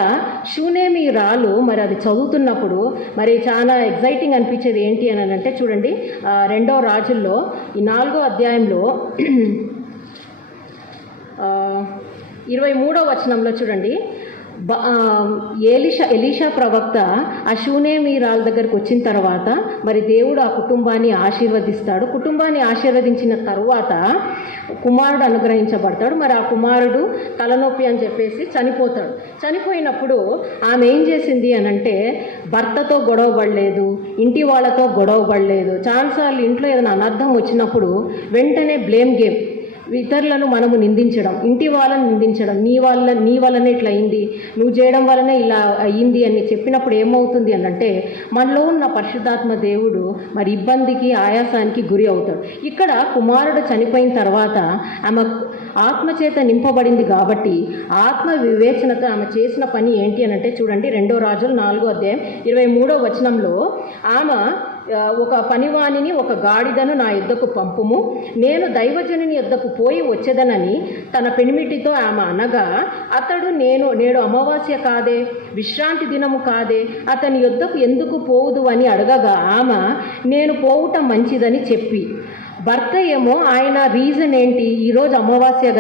షూనేమీయురాలు మరి అది చదువుతున్నప్పుడు మరి చాలా ఎగ్జైటింగ్ అనిపించేది ఏంటి అని అంటే చూడండి, 2వ రాజుల్లో ఈ 4వ అధ్యాయంలో 23వ వచనంలో చూడండి, ఎలీషా ప్రవక్త ఆ షూనేమీయురాల దగ్గరికి వచ్చిన తర్వాత మరి దేవుడు ఆ కుటుంబాన్ని ఆశీర్వదిస్తాడు. కుటుంబాన్ని ఆశీర్వదించిన తర్వాత కుమారుడు అనుగ్రహించబడతాడు. మరి ఆ కుమారుడు తలనొప్పి అని చెప్పేసి చనిపోతాడు. చనిపోయినప్పుడు ఆమె ఏం చేసింది అని అంటే భర్తతో గొడవ పడలేదు, ఇంటి వాళ్ళతో గొడవ పడలేదు. చాలాసార్లు ఇంట్లో ఏదైనా అనర్థం వచ్చినప్పుడు వెంటనే బ్లేమ్ గేమ్, ఇతరులను మనము నిందించడం, ఇంటి వాళ్ళని నిందించడం, నీ వల్లనే ఇట్లా అయింది, నువ్వు చేయడం వల్లనే ఇలా అయ్యింది అని చెప్పినప్పుడు ఏమవుతుంది అని అంటే మనలో ఉన్న పరిశుద్ధాత్మ దేవుడు మరి ఇబ్బందికి, ఆయాసానికి గురి అవుతాడు. ఇక్కడ కుమారుడు చనిపోయిన తర్వాత ఆమె ఆత్మచేత నింపబడింది కాబట్టి ఆత్మ వివేచనతో ఆమె చేసిన పని ఏంటి అని అంటే చూడండి, 2వ రాజులు 4వ అధ్యాయం 23వ వచనంలో ఆమె ఒక పనివాణిని, ఒక గాడిదను నా యుద్ధకు పంపుము, నేను దైవజనుని యుద్ధకు పోయి వచ్చేదనని తన పెనిమిటితో ఆమె అనగా అతడు నేడు అమావాస్య కాదే, విశ్రాంతి దినము కాదే, అతని యుద్ధకు ఎందుకు పోవుదు అని అడగగా ఆమె నేను పోవటం మంచిదని చెప్పి, భర్త ఏమో ఆయన రీజన్ ఏంటి, ఈరోజు అమావాస్య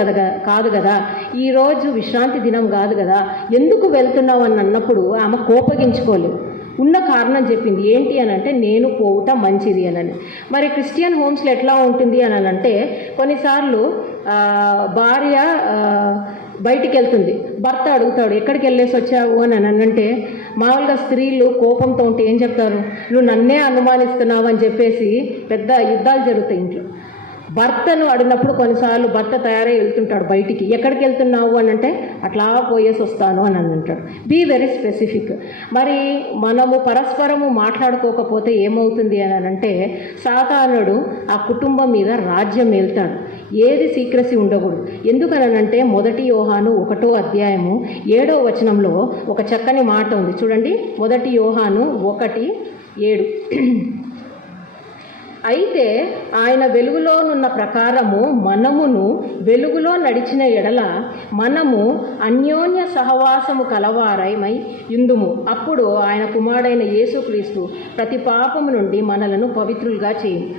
కాదు కదా, ఈరోజు విశ్రాంతి దినం కాదు కదా, ఎందుకు వెళ్తున్నావు అని అన్నప్పుడు ఆమె కోపగించుకోలేదు, ఉన్న కారణం చెప్పింది. ఏంటి అని అంటే నేను పోవుట మంచిది అని. మరి క్రిస్టియన్ హోమ్స్లో ఎట్లా ఉంటుంది అని అంటే కొన్నిసార్లు భార్య బయటికి వెళ్తుంది, భర్త అడుగుతాడు ఎక్కడికి వెళ్ళేసి వచ్చావు అని అంటే మామూలుగా స్త్రీలు కోపంతో ఉంటే ఏం చెప్తారు, నువ్వు నన్నే అనుమానిస్తున్నావు అని చెప్పేసి పెద్ద యుద్ధాలు జరుగుతాయి ఇంట్లో. భర్తను అడిగినప్పుడు కొన్నిసార్లు భర్త తయారై వెళ్తుంటాడు బయటికి, ఎక్కడికి వెళ్తున్నావు అని అంటే అట్లా పోయేసి వస్తాను అని అంటాడు. Be very specific. మరి మనము పరస్పరము మాట్లాడుకోకపోతే ఏమవుతుంది అని అంటే సాతానుడు ఆ కుటుంబం మీద రాజ్యం వెళ్తాడు. ఏది సీక్రసీ ఉండకూడదు. ఎందుకనంటే 1 యోహాను 1వ అధ్యాయము 7వ వచనంలో ఒక చక్కని మాట ఉంది చూడండి. 1 యోహాను 1:7 అయితే ఆయన వెలుగులోనున్న ప్రకారము మనమును వెలుగులో నడిచిన ఎడల మనము అన్యోన్య సహవాసము కలవారమై యుందుము. అప్పుడు ఆయన కుమారుడైన యేసుక్రీస్తు ప్రతి పాపము నుండి మనలను పవిత్రులుగా చేయును.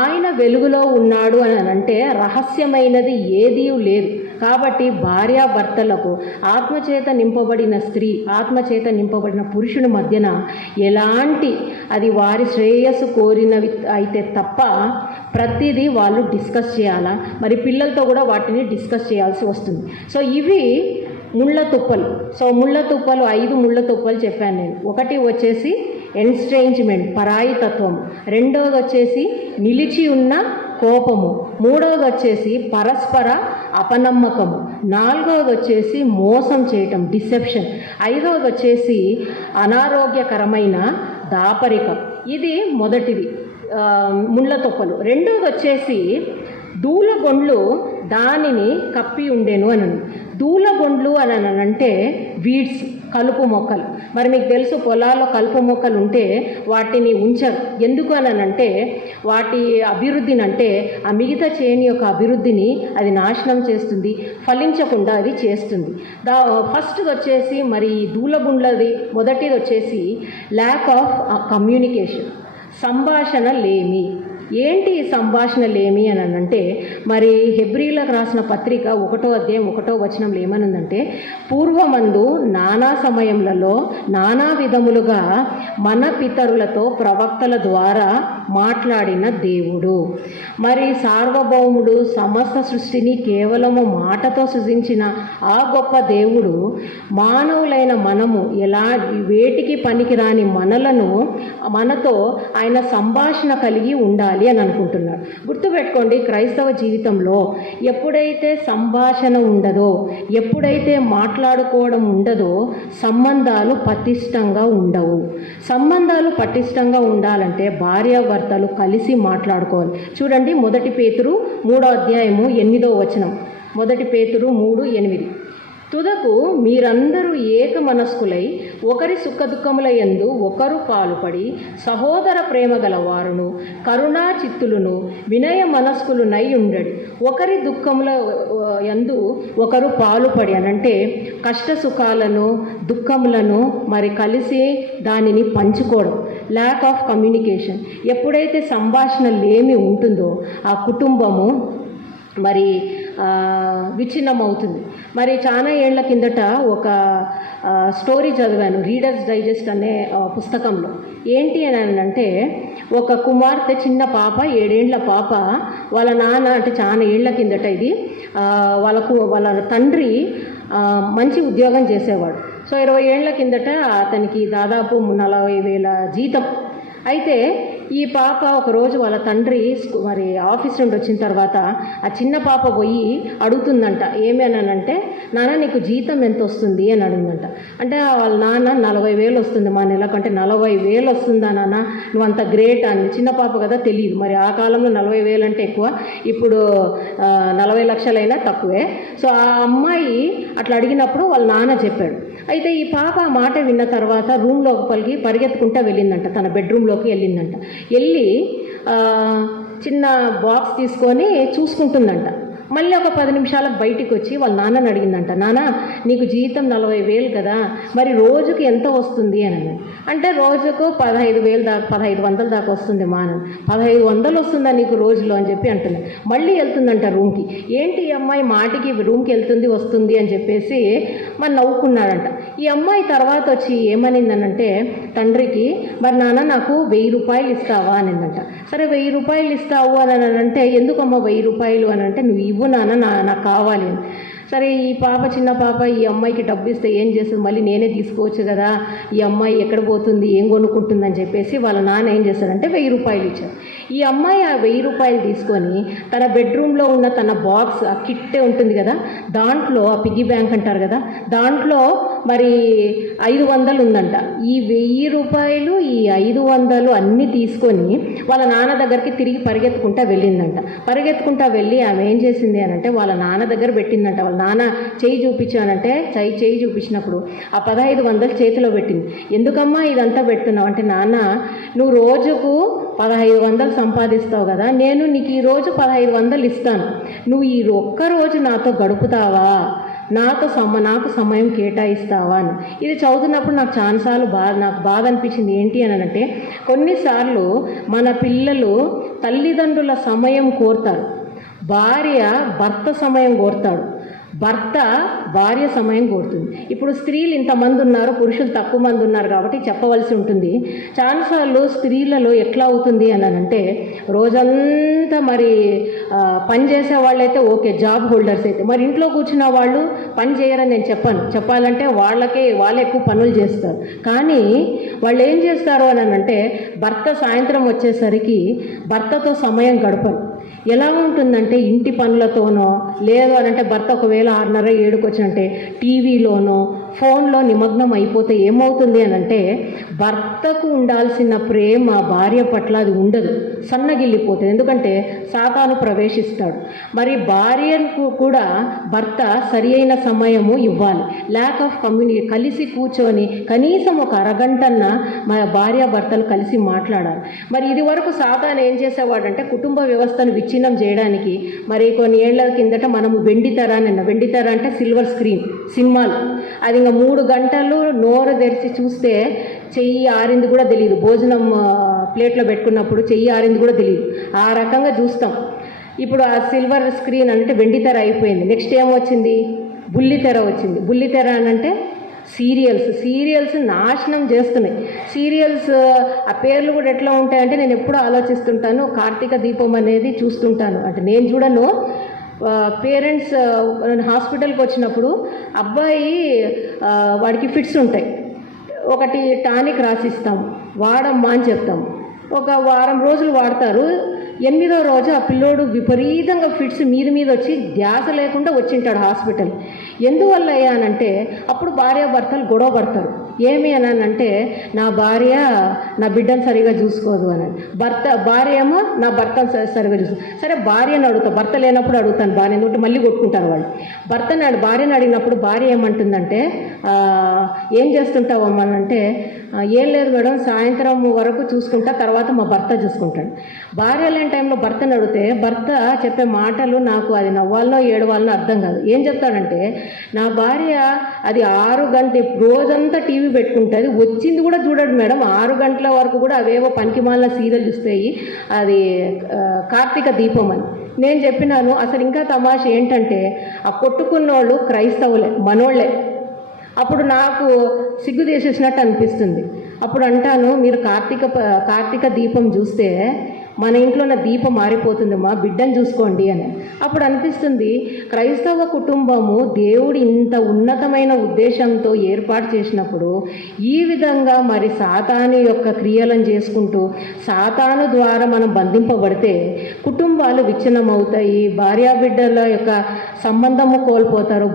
ఆయన వెలుగులో ఉన్నాడు అని అంటే రహస్యమైనది ఏదీ లేదు. కాబట్టి భార్యాభర్తలకు ఆత్మచేత నింపబడిన స్త్రీ, ఆత్మచేత నింపబడిన పురుషుని మధ్యన ఎలాంటి అది వారి శ్రేయస్సు కోరినవి అయితే తప్ప ప్రతిదీ వాళ్ళు డిస్కస్ చేయాలా, మరి పిల్లలతో కూడా వాటిని డిస్కస్ చేయాల్సి వస్తుంది. సో ఇవి ముళ్ళ తుప్పలు. సో ముళ్ళ తుప్పలు 5 ముళ్ళ తుప్పలు చెప్పాను నేను. ఒకటి వచ్చేసి ఎన్స్ట్రేంజ్మెంట్, పరాయితత్వం. రెండవది వచ్చేసి నిలిచి ఉన్న కోపము. మూడవది వచ్చేసి పరస్పర అపనమ్మకము. నాలుగవది వచ్చేసి మోసం చేయటం, డిసెప్షన్. ఐదవది వచ్చేసి అనారోగ్యకరమైన దాపరికం. ఇది మొదటిది ముళ్ళ తొప్పలు. రెండవది వచ్చేసి దూలగొండ్లు దానిని కప్పి ఉండేను అని. దూలగొండ్లు అని అంటే వీడ్స్, కలుపు మొక్కలు. మరి మీకు తెలుసు పొలాల్లో కలుపు మొక్కలు ఉంటే వాటిని ఉంచరు. ఎందుకు అని అంటే వాటి అభివృద్ధిని అంటే ఆ మిగతా చేని యొక్క అభివృద్ధిని అది నాశనం చేస్తుంది, ఫలించకుండా అది చేస్తుంది. ఫస్ట్ది వచ్చేసి మరి దూలగుండ్లది మొదటిది వచ్చేసి ల్యాక్ ఆఫ్ కమ్యూనికేషన్, సంభాషణ లేమి. ఏంటి సంభాషణ లేమి అని అంటే మరి హెబ్రీలకు రాసిన పత్రిక 1వ అధ్యాయం 1వ వచనంలో ఏమనుందంటే పూర్వమందు నానా సమయములలో నానా విధములుగా మన పితరులతో ప్రవక్తల ద్వారా మాట్లాడిన దేవుడు. మరి సార్వభౌముడు సమస్త సృష్టిని కేవలము మాటతో సృజించిన ఆ గొప్ప దేవుడు మానవులైన మనము ఎలా వేటికి పనికిరాని మనతో ఆయన సంభాషణ కలిగి ఉండాలి. ఉండాలి అని అనుకుంటున్నాడు. గుర్తుపెట్టుకోండి, క్రైస్తవ జీవితంలో ఎప్పుడైతే సంభాషణ ఉండదో, ఎప్పుడైతే మాట్లాడుకోవడం ఉండదో సంబంధాలు పటిష్టంగా ఉండవు. సంబంధాలు పటిష్టంగా ఉండాలంటే భార్యాభర్తలు కలిసి మాట్లాడుకోవాలి. చూడండి, 1 పేతురు 3వ అధ్యాయము 8వ వచనం. 1 పేతురు 3:8. తుదకు మీరందరూ ఏక మనస్కులై ఒకరి సుఖదుఖముల యందు ఒకరు పాలుపడి సహోదర ప్రేమ గలవారును కరుణా చిత్తులను వినయ మనస్కులునై ఉండడి. ఒకరి దుఃఖముల యందు ఒకరు పాలుపడి అనంటే కష్ట సుఖాలను దుఃఖములను మరి కలిసి దానిని పంచుకోవడం. Lack of communication. ఎప్పుడైతే సంభాషణ లేమి ఉంటుందో ఆ కుటుంబము మరి విచ్ఛిన్నమవుతుంది. మరి చాలా ఏళ్ల కిందట ఒక స్టోరీ చదివాను రీడర్స్ డైజెస్ట్ అనే పుస్తకంలో. ఏంటి అని అంటే, ఒక కుమార్తె, చిన్న పాప, 7 ఏళ్ల పాప, వాళ్ళ నాన్న, అంటే చాలా ఏళ్ల కిందట ఇది, వాళ్ళ తండ్రి మంచి ఉద్యోగం చేసేవాడు. సో 20 ఏళ్ల కిందట అతనికి దాదాపు 40,000 జీతం. అయితే ఈ పాప ఒకరోజు వాళ్ళ తండ్రి మరి ఆఫీస్ నుండి వచ్చిన తర్వాత ఆ చిన్న పాప పోయి అడుగుతుందంట. ఏమి అనంటే, నాన్న నీకు జీతం ఎంత వస్తుంది అని అడుగుందంట. అంటే వాళ్ళ నాన్న 40,000 వస్తుంది మా నెలకు. అంటే 40,000 వస్తుందా నాన్న, నువ్వు అంత గ్రేట్ అని. చిన్న పాప కదా, తెలియదు. మరి ఆ కాలంలో 40,000 అంటే ఎక్కువ, ఇప్పుడు 40 లక్షలైనా తక్కువే. సో ఆ అమ్మాయి అట్లా అడిగినప్పుడు వాళ్ళ నాన్న చెప్పాడు. అయితే ఈ పాప ఆ మాట విన్న తర్వాత రూమ్ లోపలికి పరిగెత్తుకుంటూ వెళ్ళిందంట, తన బెడ్రూమ్లోకి వెళ్ళిందంట. వెళ్ళి చిన్న బాక్స్ తీసుకొని చూసుకుంటుందంట. మళ్ళీ ఒక 10 నిమిషాలకు బయటికి వచ్చి వాళ్ళ నాన్నని అడిగిందంట, నాన్న నీకు జీతం 40,000 కదా, మరి రోజుకి ఎంత వస్తుంది అని అన్నాడు. అంటే రోజుకు 15,000 దాకా, 1,500 దాకా వస్తుంది మా అన్న. 1,500 వస్తుందా నీకు రోజులో అని చెప్పి అంటుంది. మళ్ళీ వెళ్తుందంట రూమ్కి. ఏంటి ఈ అమ్మాయి మాటికి రూమ్కి వెళ్తుంది వస్తుంది అని చెప్పేసి మరి నవ్వుకున్నాడంట. ఈ అమ్మాయి తర్వాత వచ్చి ఏమనిందనంటే తండ్రికి, మరి నాన్న నాకు 1,000 రూపాయలు ఇస్తావా అనిందంట. సరే 1,000 రూపాయలు ఇస్తావు అని అంటే, ఎందుకమ్మా 1,000 రూపాయలు అని అంటే, నువ్వు ఇవ్వు నాన్న, నాకు కావాలి అని. సరే ఈ పాప, చిన్న పాప, ఈ అమ్మాయికి డబ్బు ఇస్తే ఏం చేస్తుంది, మళ్ళీ నేనే తీసుకోవచ్చు కదా, ఈ అమ్మాయి ఎక్కడ పోతుంది, ఏం కొనుక్కుంటుందని చెప్పేసి వాళ్ళ నాన్న ఏం చేశారంటే 1,000 రూపాయలు ఇచ్చారు. ఈ అమ్మాయి ఆ 1,000 రూపాయలు తీసుకొని తన బెడ్రూమ్లో ఉన్న తన బాక్స్, ఆ కిట్టే ఉంటుంది కదా, దాంట్లో ఆ పిగ్గీ బ్యాంక్ అంటారు కదా, దాంట్లో మరి 500 ఉందంట. ఈ 1,000 రూపాయలు, ఈ 500 అన్నీ తీసుకొని వాళ్ళ నాన్న దగ్గరికి తిరిగి పరిగెత్తుకుంటా వెళ్ళిందంట. పరిగెత్తుకుంటా వెళ్ళి ఆమె ఏం చేసింది అని అంటే, వాళ్ళ నాన్న దగ్గర పెట్టిందంట. వాళ్ళ నాన్న చెయ్యి చూపించానంటే, చెయ్యి చూపించినప్పుడు ఆ 1,500 చేతిలో పెట్టింది. ఎందుకమ్మా ఇదంతా పెడుతున్నావు అంటే, నాన్న నువ్వు రోజుకు 1,500 సంపాదిస్తావు కదా, నేను నీకు ఈరోజు 1,500 ఇస్తాను, నువ్వు ఈ ఒక్కరోజు నాతో గడుపుతావా, నాకు సమయం కేటాయిస్తావా అని. ఇది చదువుతున్నప్పుడు నాకు చాలాసార్లు నాకు బాధ అనిపించింది. ఏంటి అని అంటే, కొన్నిసార్లు మన పిల్లలు తల్లిదండ్రుల సమయం కోరుతారు, భార్య భర్త సమయం కోరుతాడు, భర్త భార్య సమయం కోరుతుంది. ఇప్పుడు స్త్రీలు ఇంతమంది ఉన్నారు, పురుషులు తక్కువ మంది ఉన్నారు కాబట్టి చెప్పవలసి ఉంటుంది. చాలాసార్లు స్త్రీలలో ఎట్లా అవుతుంది అని అంటే, రోజంతా మరి పని చేసే వాళ్ళైతే ఓకే, జాబ్ హోల్డర్స్ అయితే, మరి ఇంట్లో కూర్చున్న వాళ్ళు పని చేయరని నేను చెప్పాను. చెప్పాలంటే వాళ్ళే ఎక్కువ పనులు చేస్తారు. కానీ వాళ్ళు ఏం చేస్తారు అని అంటే, భర్త సాయంత్రం వచ్చేసరికి భర్తతో సమయం గడపరు. ఎలా ఉంటుందంటే, ఇంటి పనులతోనో, లేదు అని అంటే భర్త ఒకవేళ 6:30, 7కి వచ్చినంటే టీవీలోనో ఫోన్లో నిమగ్నం అయిపోతే ఏమవుతుంది అని అంటే, భర్తకు ఉండాల్సిన ప్రేమ భార్య పట్ల అది ఉండదు, సన్నగిల్లిపోతుంది. ఎందుకంటే సాతాను ప్రవేశిస్తాడు. మరి భార్యకు కూడా భర్త సరి అయిన సమయము ఇవ్వాలి. Lack of communication. కలిసి కూర్చొని కనీసం ఒక అరగంటన్నా మన భార్య భర్తలు కలిసి మాట్లాడాలి. మరి ఇది వరకు సాతాను ఏం చేసేవాడంటే, కుటుంబ వ్యవస్థను విచ్ఛిన్నం చేయడానికి మరి కొన్ని ఏళ్ల కిందట మనము వెండితెర అంటే సిల్వర్ స్క్రీన్ సినిమాలు, అది ఇంకా 3 గంటలు నోరు తెరిచి చూస్తే చెయ్యి ఆరింది కూడా తెలియదు. భోజనం ప్లేట్లో పెట్టుకున్నప్పుడు చెయ్యి ఆరింది కూడా తెలియదు. ఆ రకంగా చూస్తాం. ఇప్పుడు ఆ సిల్వర్ స్క్రీన్ అంటే వెండితెర అయిపోయింది. నెక్స్ట్ ఏమొచ్చింది, బుల్లితెర వచ్చింది. బుల్లితెర అంటే సీరియల్స్ నాశనం చేస్తున్నాయి. సీరియల్స్ ఆ పేర్లు కూడా ఎట్లా ఉంటాయంటే, నేను ఎప్పుడూ ఆలోచిస్తుంటాను, కార్తీక దీపం అనేది చూస్తుంటాను. అంటే నేను చూడను, పేరెంట్స్ హాస్పిటల్కి వచ్చినప్పుడు అబ్బాయి వాడికి ఫిట్స్ ఉంటాయి, ఒకటి టానిక్ రాసిస్తాము, వాడమ్మా అని చెప్తాము. ఒక వారం రోజులు వాడతారు. 8వ రోజు ఆ పిల్లోడు విపరీతంగా ఫిట్స్ మీద వచ్చి ధ్యాస లేకుండా వచ్చింటాడు హాస్పిటల్. ఎందువల్ల అయ్యానంటే అప్పుడు భార్యాభర్తలు గొడవ పడతారు. ఏమి అనంటే నా భార్య నా బిడ్డను సరిగా చూసుకోదు అని, భార్య ఏమో నా భర్తను సరిగా చూసుకో. సరే భార్యను అడుగుతాను, భర్త లేనప్పుడు అడుగుతాను భార్య, ఎందుకంటే మళ్ళీ కొట్టుకుంటారు వాళ్ళు. భార్యను అడిగినప్పుడు భార్య ఏమంటుందంటే ఏం చేస్తుంటావు అమ్మ అంటే, ఏం లేదు మేడం, సాయంత్రం వరకు చూసుకుంటా, తర్వాత మా భర్త చూసుకుంటాడు. భార్య లేని టైంలో భర్తను అడిగితే భర్త చెప్పే మాటలు నాకు అది నవ్వాలనో ఏడవాలనో అర్థం కాదు. ఏం చెప్తాడంటే, నా భార్య అది 6 గంటల రోజంతా టీవీ పెట్టుకుంటుంది, వచ్చింది కూడా చూడడు మేడం, 6 గంటల వరకు కూడా అవేవో పనికిమాలిన సీరియల్ చూస్తాయి, అది కార్తీక దీపం అని. నేను చెప్పినాను అసలు ఇంకా తమాష ఏంటంటే ఆ కొట్టుకున్నోళ్ళు క్రైస్తవులే, మనోళ్ళే. అప్పుడు నాకు సిగ్గు తీసేసినట్టు అనిపిస్తుంది. అప్పుడు అంటాను, మీరు కార్తీక దీపం చూస్తే మన ఇంట్లో ఉన్న దీపం మారిపోతుంది, మా బిడ్డను చూసుకోండి అని. అప్పుడు అనిపిస్తుంది క్రైస్తవ కుటుంబము దేవుడు ఇంత ఉన్నతమైన ఉద్దేశంతో ఏర్పాటు చేసినప్పుడు ఈ విధంగా మరి సాతాను యొక్క క్రియలను చేసుకుంటూ సాతాను ద్వారా మనం బంధింపబడితే కుటుంబాలు విచ్ఛిన్నమవుతాయి, భార్యాబిడ్డల యొక్క సంబంధము కోల్పోతారు,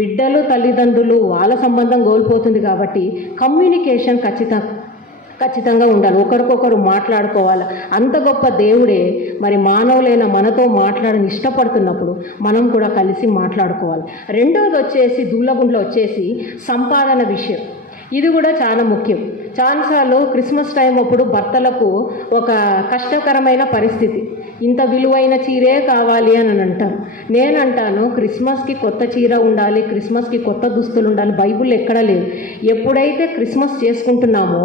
బిడ్డలు తల్లిదండ్రులు వాళ్ళ సంబంధం కోల్పోతుంది. కాబట్టి కమ్యూనికేషన్ ఖచ్చితంగా ఉండాలి, ఒకరికొకరు మాట్లాడుకోవాలి. అంత గొప్ప దేవుడే మరి మానవులైన మనతో మాట్లాడని ఇష్టపడుతున్నప్పుడు మనం కూడా కలిసి మాట్లాడుకోవాలి. రెండవది వచ్చేసి దుల్లగుండ్లో వచ్చేసి సంపాదన విషయం. ఇది కూడా చాలా ముఖ్యం. చాలాసార్లు క్రిస్మస్ టైం అప్పుడు భర్తలకు ఒక కష్టకరమైన పరిస్థితి, ఇంత విలువైన చీరే కావాలి అని అంటారు. నేనంటాను క్రిస్మస్కి కొత్త చీర ఉండాలి, క్రిస్మస్కి కొత్త దుస్తులు ఉండాలి, బైబుల్ ఎక్కడా లేదు. ఎప్పుడైతే క్రిస్మస్ చేసుకుంటున్నామో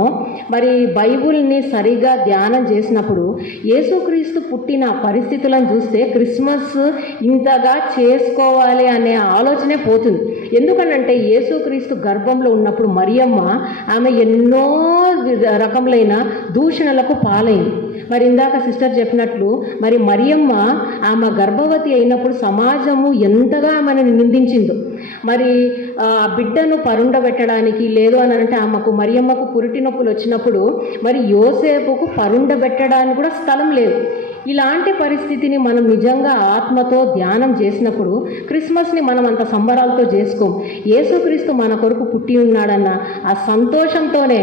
మరి బైబుల్ని సరిగా ధ్యానం చేసినప్పుడు యేసుక్రీస్తు పుట్టిన పరిస్థితులను చూస్తే క్రిస్మస్ ఇంతగా చేసుకోవాలి అనే ఆలోచనే పోతుంది. ఎందుకనంటే యేసుక్రీస్తు గర్భంలో ఉన్నప్పుడు మరియమ్మ ఆమె ఎన్నో రకములైన దూషణలకు పాలైంది. మరి ఇందాక సిస్టర్ చెప్పినట్లు మరి మరియమ్మ ఆమె గర్భవతి అయినప్పుడు సమాజము ఎంతగా ఆమెను నిందించిందో. మరి ఆ బిడ్డను పరుండబెట్టడానికి లేదు అని అంటే ఆమెకు మరియమ్మకు పురిటి నొప్పులు వచ్చినప్పుడు మరి యోసేపుకు పరుండబెట్టడానికి కూడా స్థలం లేదు. ఇలాంటి పరిస్థితిని మనం నిజంగా ఆత్మతో ధ్యానం చేసినప్పుడు క్రిస్మస్ని మనం అంత సంబరాలతో చేసుకోం. యేసుక్రీస్తు మన కొరకు పుట్టి ఉన్నాడన్న ఆ సంతోషంతోనే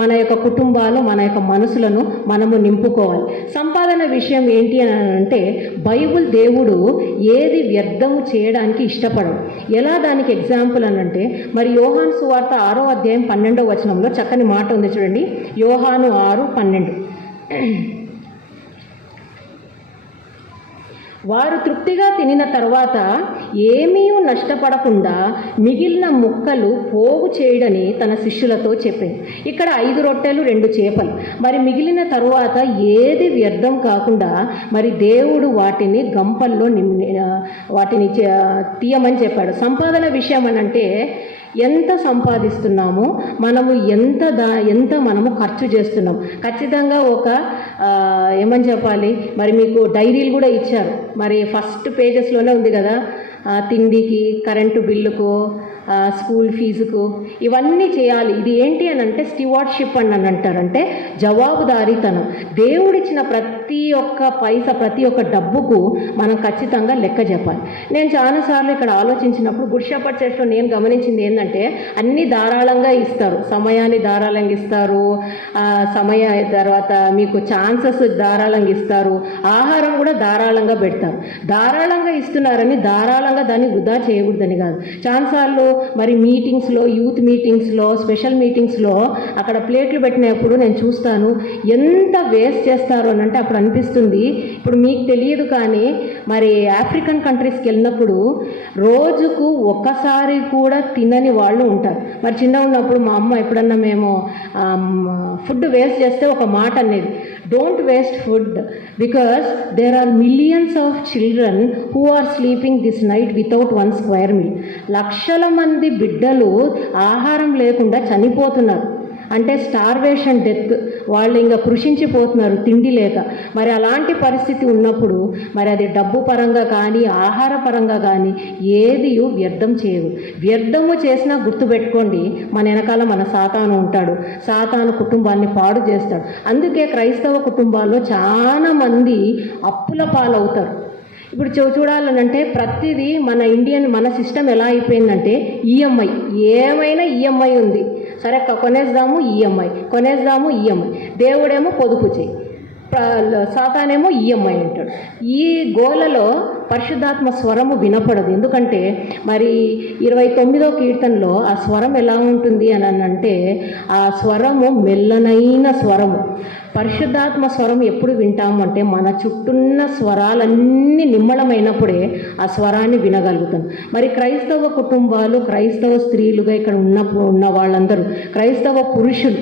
మన యొక్క కుటుంబాలు మన యొక్క మనసులను మనము నింపుకోవాలి. సంపాదన విషయం ఏంటి అని అంటే బైబుల్ దేవుడు ఏది వ్యర్థము చేయడానికి ఇష్టపడడు. ఎలా దానికి ఎగ్జాంపుల్ అని అంటే మరి యోహాను సువార్త 6వ అధ్యాయం 12వ వచనంలో చక్కని మాట ఉంది చూడండి. యోహాను 6:12. వారు తృప్తిగా తినిన తర్వాత ఏమీ నష్టపడకుండా మిగిలిన ముక్కలు పోగు చేయడని తన శిష్యులతో చెప్పింది. ఇక్కడ 5 రొట్టెలు 2 చేపలు. మరి మిగిలిన తరువాత ఏది వ్యర్థం కాకుండా మరి దేవుడు వాటిని గంపల్లో వాటిని తీయమని చెప్పాడు. సంపాదన విషయం అని అంటే ఎంత సంపాదిస్తున్నామో మనము ఎంత మనము ఖర్చు చేస్తున్నాం. ఖచ్చితంగా ఒక ఏమని చెప్పాలి, మరి మీకు డైరీలు కూడా ఇచ్చారు. మరి ఫస్ట్ పేజెస్లోనే ఉంది కదా, తిండికి, కరెంటు బిల్లుకు, స్కూల్ ఫీజుకు, ఇవన్నీ చేయాలి. ఇది ఏంటి అని అంటే స్టివార్డ్షిప్ అని అంటారంటే జవాబుదారీతనం. దేవుడిచ్చిన ప్రతి ఒక్క పైసా, ప్రతి ఒక్క డబ్బుకు మనం ఖచ్చితంగా లెక్క చెప్పాలి. నేను చాలాసార్లు ఇక్కడ ఆలోచించినప్పుడు గుడ్ షెపర్డ్ చర్చ్లో నేను గమనించింది ఏంటంటే అన్నీ ధారాళంగా ఇస్తారు, సమయాన్ని ధారాళంగా ఇస్తారు, తర్వాత మీకు ఛాన్సెస్ ధారాళంగా ఇస్తారు, ఆహారం కూడా ధారాళంగా పెడతారు. ధారాళంగా ఇస్తున్నారని ధారాళంగా దాన్ని వృధా చేయకూడదని కాదు. చాలాసార్లు మరి మీటింగ్స్లో, యూత్ మీటింగ్స్లో, స్పెషల్ మీటింగ్స్లో అక్కడ ప్లేట్లు పెట్టినప్పుడు నేను చూస్తాను ఎంత వేస్ట్ చేస్తారు అని అంటే అప్పుడు అనిపిస్తుంది. ఇప్పుడు మీకు తెలియదు కానీ మరి ఆఫ్రికన్ కంట్రీస్కి వెళ్ళినప్పుడు రోజుకు ఒక్కసారి కూడా తినని వాళ్ళు ఉంటారు. మరి చిన్న ఉన్నప్పుడు మా అమ్మ ఎప్పుడన్నా మేము ఫుడ్ వేస్ట్ చేస్తే ఒక మాట అనేది, don't waste food because there are millions of children who are sleeping this night without 1 square meal. లక్షల మంది బిడ్డలు ఆహారం లేకుండా చనిపోతున్నారు. అంటే స్టార్వేషన్ డెత్, వాళ్ళు ఇంకా కృషించిపోతున్నారు తిండి లేక. మరి అలాంటి పరిస్థితి ఉన్నప్పుడు మరి అది డబ్బు పరంగా కానీ ఆహార పరంగా కానీ ఏది వ్యర్థం చేయదు. వ్యర్థము చేసినా గుర్తుపెట్టుకోండి, మన వెనకాల మన సాతాను ఉంటాడు. సాతాను కుటుంబాన్ని పాడు చేస్తాడు. అందుకే క్రైస్తవ కుటుంబాల్లో చాలా మంది అప్పుల పాలవుతారు. ఇప్పుడు చూడాలనంటే ప్రతిదీ మన సిస్టమ్ ఎలా అయిపోయిందంటే ఈఎంఐ, ఏమైనా ఈఎంఐ ఉంది, సరే కొనేద్దాము ఈఎంఐ. దేవుడేమో పొదుపు చేయి, సాతానేమో ఈఎంఐ అంటాడు. ఈ గోలలో పరిశుద్ధాత్మ స్వరము వినపడదు. ఎందుకంటే మరి 29వ కీర్తనలో ఆ స్వరం ఎలా ఉంటుంది అని అంటే ఆ స్వరము మెల్లనైన స్వరము. పరిశుద్ధాత్మ స్వరం ఎప్పుడు వింటాము అంటే మన చుట్టూన్న స్వరాలన్నీ నిమ్మళమైనప్పుడే ఆ స్వరాన్ని వినగలుగుతాం. మరి క్రైస్తవ కుటుంబాలు, క్రైస్తవ స్త్రీలుగా ఇక్కడ ఉన్న వాళ్ళందరూ క్రైస్తవ పురుషులు,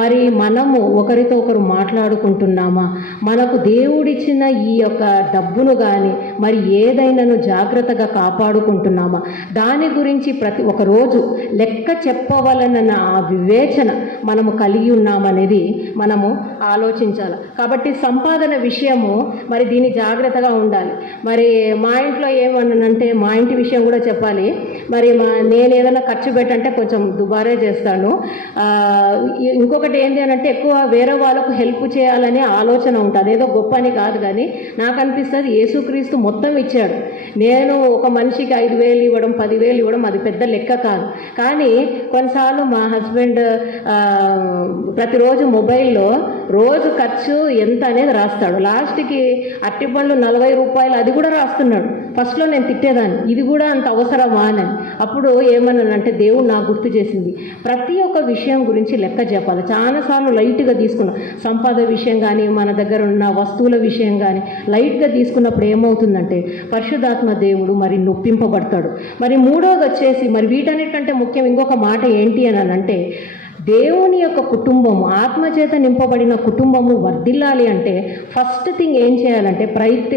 మరి మనము ఒకరితో ఒకరు మాట్లాడుకుంటున్నామా? మనకు దేవుడిచ్చిన ఈ యొక్క డబ్బును కానీ మరి ఏదైనాను జాగ్రత్తగా కాపాడుకుంటున్నామా? దాని గురించి ప్రతి ఒక రోజు లెక్క చెప్పవలనన్న ఆ వివేచన మనము కలిగి ఉన్నామనేది మనము ఆలోచించాలి. కాబట్టి సంపాదన విషయము మరి దీన్ని జాగ్రత్తగా ఉండాలి. మరి మా ఇంట్లో ఏమన్నానంటే, మా ఇంటి విషయం కూడా చెప్పాలి. మరి నేను ఏదైనా ఖర్చు పెట్టంటే కొంచెం దుబారే చేస్తాను. ఇంకొకటి ఏంటి అని అంటే ఎక్కువ వేరే వాళ్ళకు హెల్ప్ చేయాలనే ఆలోచన ఉంటుంది. ఏదో గొప్ప అని కాదు, కానీ నాకు అనిపిస్తుంది యేసుక్రీస్తు మొత్తం ఇచ్చాడు. నేను ఒక మనిషికి 5,000 ఇవ్వడం, 10,000 ఇవ్వడం అది పెద్ద లెక్క కాదు. కానీ కొన్నిసార్లు మా హస్బెండ్ ప్రతిరోజు మొబైల్లో రోజు ఖర్చు ఎంత అనేది రాస్తాడు. లాస్ట్కి అరటిపండ్లు 40 రూపాయలు అది కూడా రాస్తున్నాడు. ఫస్ట్లో నేను తిట్టేదాన్ని, ఇది కూడా అంత అవసరమా అని. అప్పుడు ఏమన్నానంటే దేవుడు నాకు గుర్తు చేసింది, ప్రతి ఒక్క విషయం గురించి లెక్క చెప్పాలి. చాలాసార్లు లైట్గా తీసుకున్నాం. సంపాదన విషయం కానీ మన దగ్గర ఉన్న వస్తువుల విషయం కానీ లైట్గా తీసుకున్నప్పుడు ఏమవుతుందంటే పరిశుద్ధాత్మ దేవుడు మరి నొప్పింపబడతాడు. మరి మూడోది వచ్చేసి మరి వీటన్నిటికంటే ముఖ్యం ఇంకొక మాట ఏంటి అని అంటే దేవుని యొక్క కుటుంబము, ఆత్మచేత నింపబడిన కుటుంబము వర్ధిల్లాలి అంటే ఫస్ట్ థింగ్ ఏం చేయాలంటే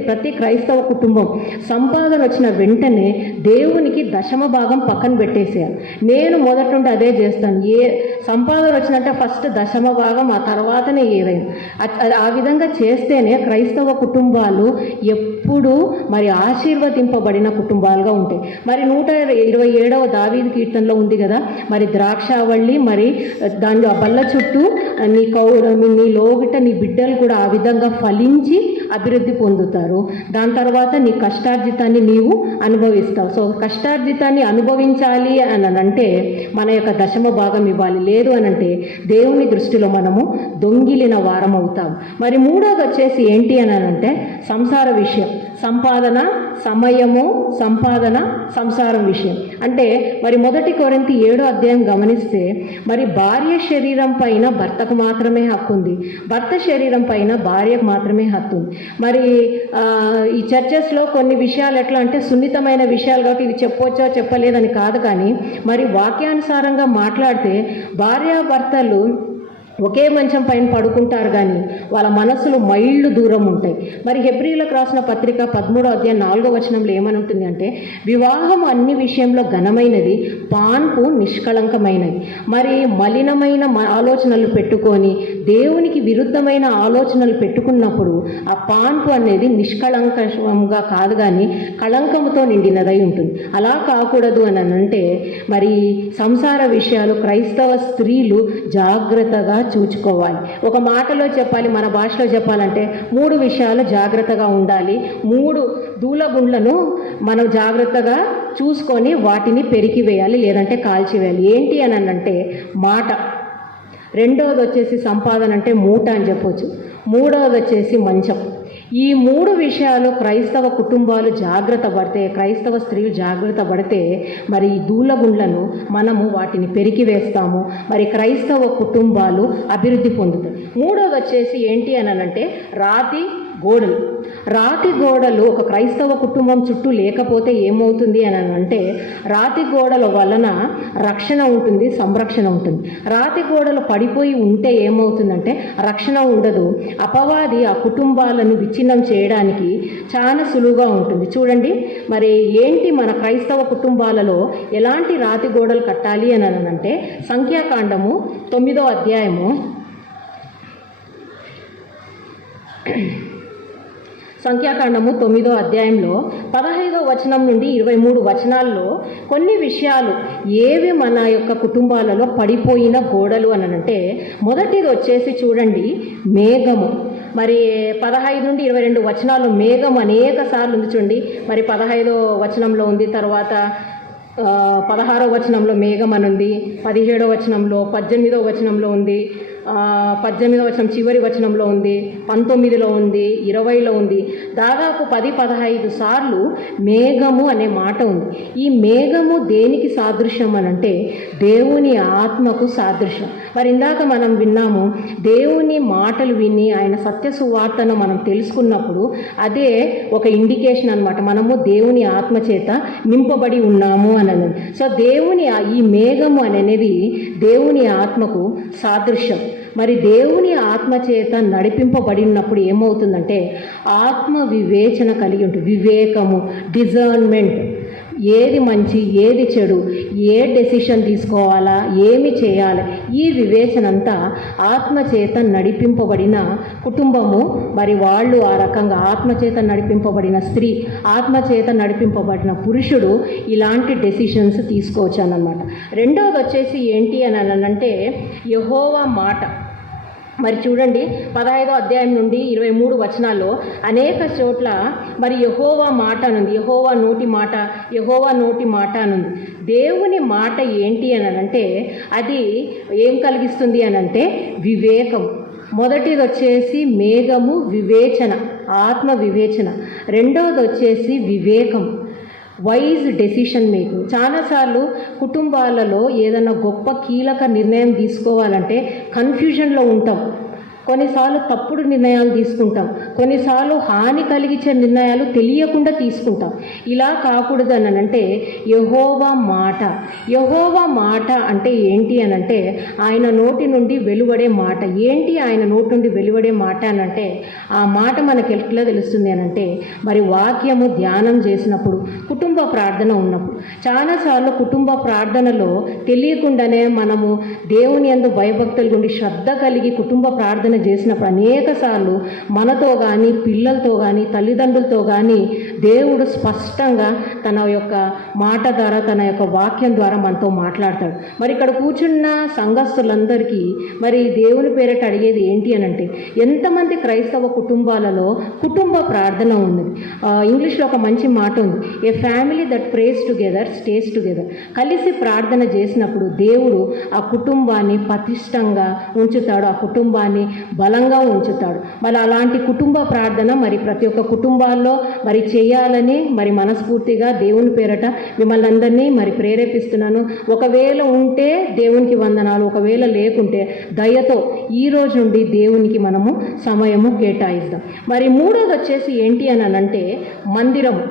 ప్రతి క్రైస్తవ కుటుంబం సంపాదన వచ్చిన వెంటనే దేవునికి 10% పక్కన పెట్టేసేయాలి. నేను మొదటి నుండి అదే చేస్తాను. ఏ సంపాదన వచ్చినట్టే ఫస్ట్ 10%, ఆ తర్వాతనే ఏదైనా. ఆ విధంగా చేస్తేనే క్రైస్తవ కుటుంబాలు ఎప్పుడూ మరి ఆశీర్వదింపబడిన కుటుంబాలుగా ఉంటాయి. మరి 127వ దావీదు కీర్తనలో ఉంది కదా, మరి ద్రాక్షావళి మరి దాని ఆ బల్ల చుట్టూ నీ లోగిట నీ బిడ్డలు కూడా ఆ విధంగా ఫలించి అభివృద్ధి పొందుతారు. దాని తర్వాత నీ కష్టార్జితాన్ని నీవు అనుభవిస్తావు. సో కష్టార్జితాన్ని అనుభవించాలి అని అంటే మన యొక్క 10% ఇవ్వాలి. లేదు అని అంటే దేవుని దృష్టిలో మనము దొంగిలిన వారం అవుతాం. మరి మూడోది వచ్చేసి ఏంటి అని అంటే సంసార విషయం, సంపాదన, సమయము, సంపాదన, సంసారం విషయం. అంటే మరి 1 కొరింథీ 7వ అధ్యాయం గమనిస్తే మరి భార్య శరీరం పైన భర్తకు మాత్రమే హక్కు ఉంది, భర్త శరీరం పైన భార్యకు మాత్రమే హక్కు ఉంది. మరి ఈ చర్చెస్లో కొన్ని విషయాలు ఎట్లా అంటే సున్నితమైన విషయాలు కాబట్టి ఇది చెప్పొచ్చో చెప్పలేదని కాదు, కానీ మరి వాక్యానుసారంగా మాట్లాడితే భార్యాభర్తలు ఒకే మంచం పైన పడుకుంటారు, కానీ వాళ్ళ మనసులు మైళ్ళు దూరం ఉంటాయి. మరి హెబ్రీలకు రాసిన పత్రిక 13వ అధ్యాయం 4వ వచనంలో ఏమని ఉంటుంది అంటే వివాహం అన్ని విషయంలో ఘనమైనది, పాన్పు నిష్కళంకమైనది. మరి మలినమైన ఆలోచనలు పెట్టుకొని దేవునికి విరుద్ధమైన ఆలోచనలు పెట్టుకున్నప్పుడు ఆ పాన్పు అనేది నిష్కళంకంగా కాదు, కానీ కళంకముతో నిండినదై ఉంటుంది. అలా కాకూడదు అని అంటే మరి సంసార విషయాలు క్రైస్తవ స్త్రీలు జాగ్రత్తగా చూచుకోవాలి. ఒక మాటలో చెప్పాలి, మన భాషలో చెప్పాలంటే 3 విషయాలు జాగ్రత్తగా ఉండాలి. 3 దూలగుండ్లను మనం జాగ్రత్తగా చూసుకొని వాటిని పెరికివేయాలి, లేదంటే కాల్చివేయాలి. ఏంటి అని అంటే మాట. రెండవది వచ్చేసి సంపాదన అంటే మూట అని చెప్పొచ్చు. మూడవది వచ్చేసి మంచం. ఈ 3 విషయాలు క్రైస్తవ కుటుంబాలు జాగ్రత్త పడితే, క్రైస్తవ స్త్రీలు జాగ్రత్త పడితే మరి ఈ దూలగుండ్లను మనము వాటిని పెరికివేస్తాము. మరి క్రైస్తవ కుటుంబాలు అభివృద్ధి పొందుతాయి. మూడవది వచ్చేసి ఏంటి అని అంటే రాతి గోడలు. రాతి గోడలు ఒక క్రైస్తవ కుటుంబం చుట్టూ లేకపోతే ఏమవుతుంది అని అంటే, రాతి గోడల వలన రక్షణ ఉంటుంది, సంరక్షణ ఉంటుంది. రాతి గోడలు పడిపోయి ఉంటే ఏమవుతుందంటే రక్షణ ఉండదు. అపవాది ఆ కుటుంబాలను విచ్ఛిన్నం చేయడానికి చాలా సులువుగా ఉంటుంది. చూడండి, మరి ఏంటి మన క్రైస్తవ కుటుంబాలలో ఎలాంటి రాతి గోడలు కట్టాలి అని అంటే, సంఖ్యాకాండము 9వ అధ్యాయము సంఖ్యాకాండము 9వ అధ్యాయంలో 15వ వచనం నుండి 23 వచనాల్లో కొన్ని విషయాలు ఏవి మన యొక్క కుటుంబాలలో పడిపోయిన గోడలు అని అంటే, మొదటిది వచ్చేసి చూడండి, మేఘము. మరి 15 నుండి 22 వచనాలు మేఘం అనేక సార్లు ఉంది చూడండి. మరి 15వ వచనంలో ఉంది, తర్వాత 16వ వచనంలో మేఘం అని ఉంది, 17వ వచనంలో, 18వ వచనంలో ఉంది, 18వ వచనం చివరి వచనంలో ఉంది, 19లో ఉంది, 20లో ఉంది. దాదాపు 10-15 సార్లు మేఘము అనే మాట ఉంది. ఈ మేఘము దేనికి సాదృశ్యం అని అంటే దేవుని ఆత్మకు సాదృశ్యం. మరి ఇందాక మనం విన్నాము, దేవుని మాటలు విని ఆయన సత్య సువార్తను మనం తెలుసుకున్నప్పుడు అదే ఒక ఇండికేషన్ అనమాట, మనము దేవుని ఆత్మ చేత నింపబడి ఉన్నాము అని. సో దేవుని ఈ మేఘము అనేది దేవుని ఆత్మకు సాదృశ్యం. మరి దేవుని ఆత్మ చేత నడిపింపబడినప్పుడు ఏమవుతుందంటే ఆత్మ వివేచన కలిగి ఉంటుంది. వివేకము, డిజర్న్మెంట్, ఏది మంచి ఏది చెడు, ఏ డెసిషన్ తీసుకోవాలా, ఏమి చేయాలి, ఈ వివేచన అంతా ఆత్మచేత నడిపింపబడిన కుటుంబము. మరి వాళ్ళు ఆ రకంగా ఆత్మచేత నడిపింపబడిన స్త్రీ, ఆత్మచేత నడిపింపబడిన పురుషుడు ఇలాంటి డెసిషన్స్ తీసుకోవచ్చు అన్నమాట. రెండవది వచ్చేసి ఏంటి అని అంటే యెహోవా మాట. మరి చూడండి, 15వ అధ్యాయం నుండి 23 వచనాల్లో అనేక చోట్ల మరి యెహోవా మాట అనుంది, యెహోవా నోటి మాట, యెహోవా నోటి మాట అనుంది. దేవుని మాట ఏంటి అని అంటే అది ఏం కలిగిస్తుంది అని అంటే వివేకం. మొదటిది వచ్చేసి మేఘము, వివేచన, ఆత్మ వివేచన. రెండవది వచ్చేసి వివేకం, వైజ్ డెసిషన్ మేకింగ్. చాలాసార్లు కుటుంబాలలో ఏదైనా గొప్ప కీలక నిర్ణయం తీసుకోవాలంటే కన్ఫ్యూజన్లో ఉంటాం. కొన్నిసార్లు తప్పుడు నిర్ణయాలు తీసుకుంటాం, కొన్నిసార్లు హాని కలిగించే నిర్ణయాలు తెలియకుండా తీసుకుంటాం. ఇలా కాకూడదు అని అంటే యెహోవా మాట. యెహోవా మాట అంటే ఏంటి అని అంటే ఆయన నోటి నుండి వెలువడే మాట. ఏంటి ఆయన నోటి నుండి వెలువడే మాట అని అంటే ఆ మాట మనకి ఎట్లా తెలుస్తుంది అని అంటే మరి వాక్యము ధ్యానం చేసినప్పుడు, కుటుంబ ప్రార్థన ఉన్నప్పుడు. చాలాసార్లు కుటుంబ ప్రార్థనలో తెలియకుండానే మనము దేవుని యందు భయభక్తులు ఉండి శ్రద్ధ కలిగి కుటుంబ ప్రార్థన చేసినప్పుడు అనేక సార్లు మనతో కానీ, పిల్లలతో కానీ, తల్లిదండ్రులతో కానీ దేవుడు స్పష్టంగా తన యొక్క మాట ద్వారా, తన యొక్క వాక్యం ద్వారా మనతో మాట్లాడతాడు. మరి ఇక్కడ కూర్చున్న సంఘస్థులందరికీ మరి దేవుని పేరిట అడిగేది ఏంటి అని అంటే, ఎంతమంది క్రైస్తవ కుటుంబాలలో కుటుంబ ప్రార్థన ఉన్నది? ఇంగ్లీష్లో ఒక మంచి మాట ఉంది, a family that prays together stays together. కలిసి ప్రార్థన చేసినప్పుడు దేవుడు ఆ కుటుంబాన్ని పటిష్టంగా ఉంచుతాడు, ఆ కుటుంబాన్ని బలంగా ఉంచుతాడు. మరి అలాంటి కుటుంబ ప్రార్థన మరి ప్రతి ఒక్క కుటుంబాల్లో మరి చేయాలని మరి మనస్ఫూర్తిగా దేవుని పేరట మిమ్మల్ని అందరినీ మరి ప్రేరేపిస్తున్నాను. ఒకవేళ ఉంటే దేవునికి వందనాలు, ఒకవేళ లేకుంటే దయతో ఈ రోజు నుండి దేవునికి మనము సమయము కేటాయిద్దాం. మరి మూడోది వచ్చేసి ఏంటి అని అంటే మందిరము.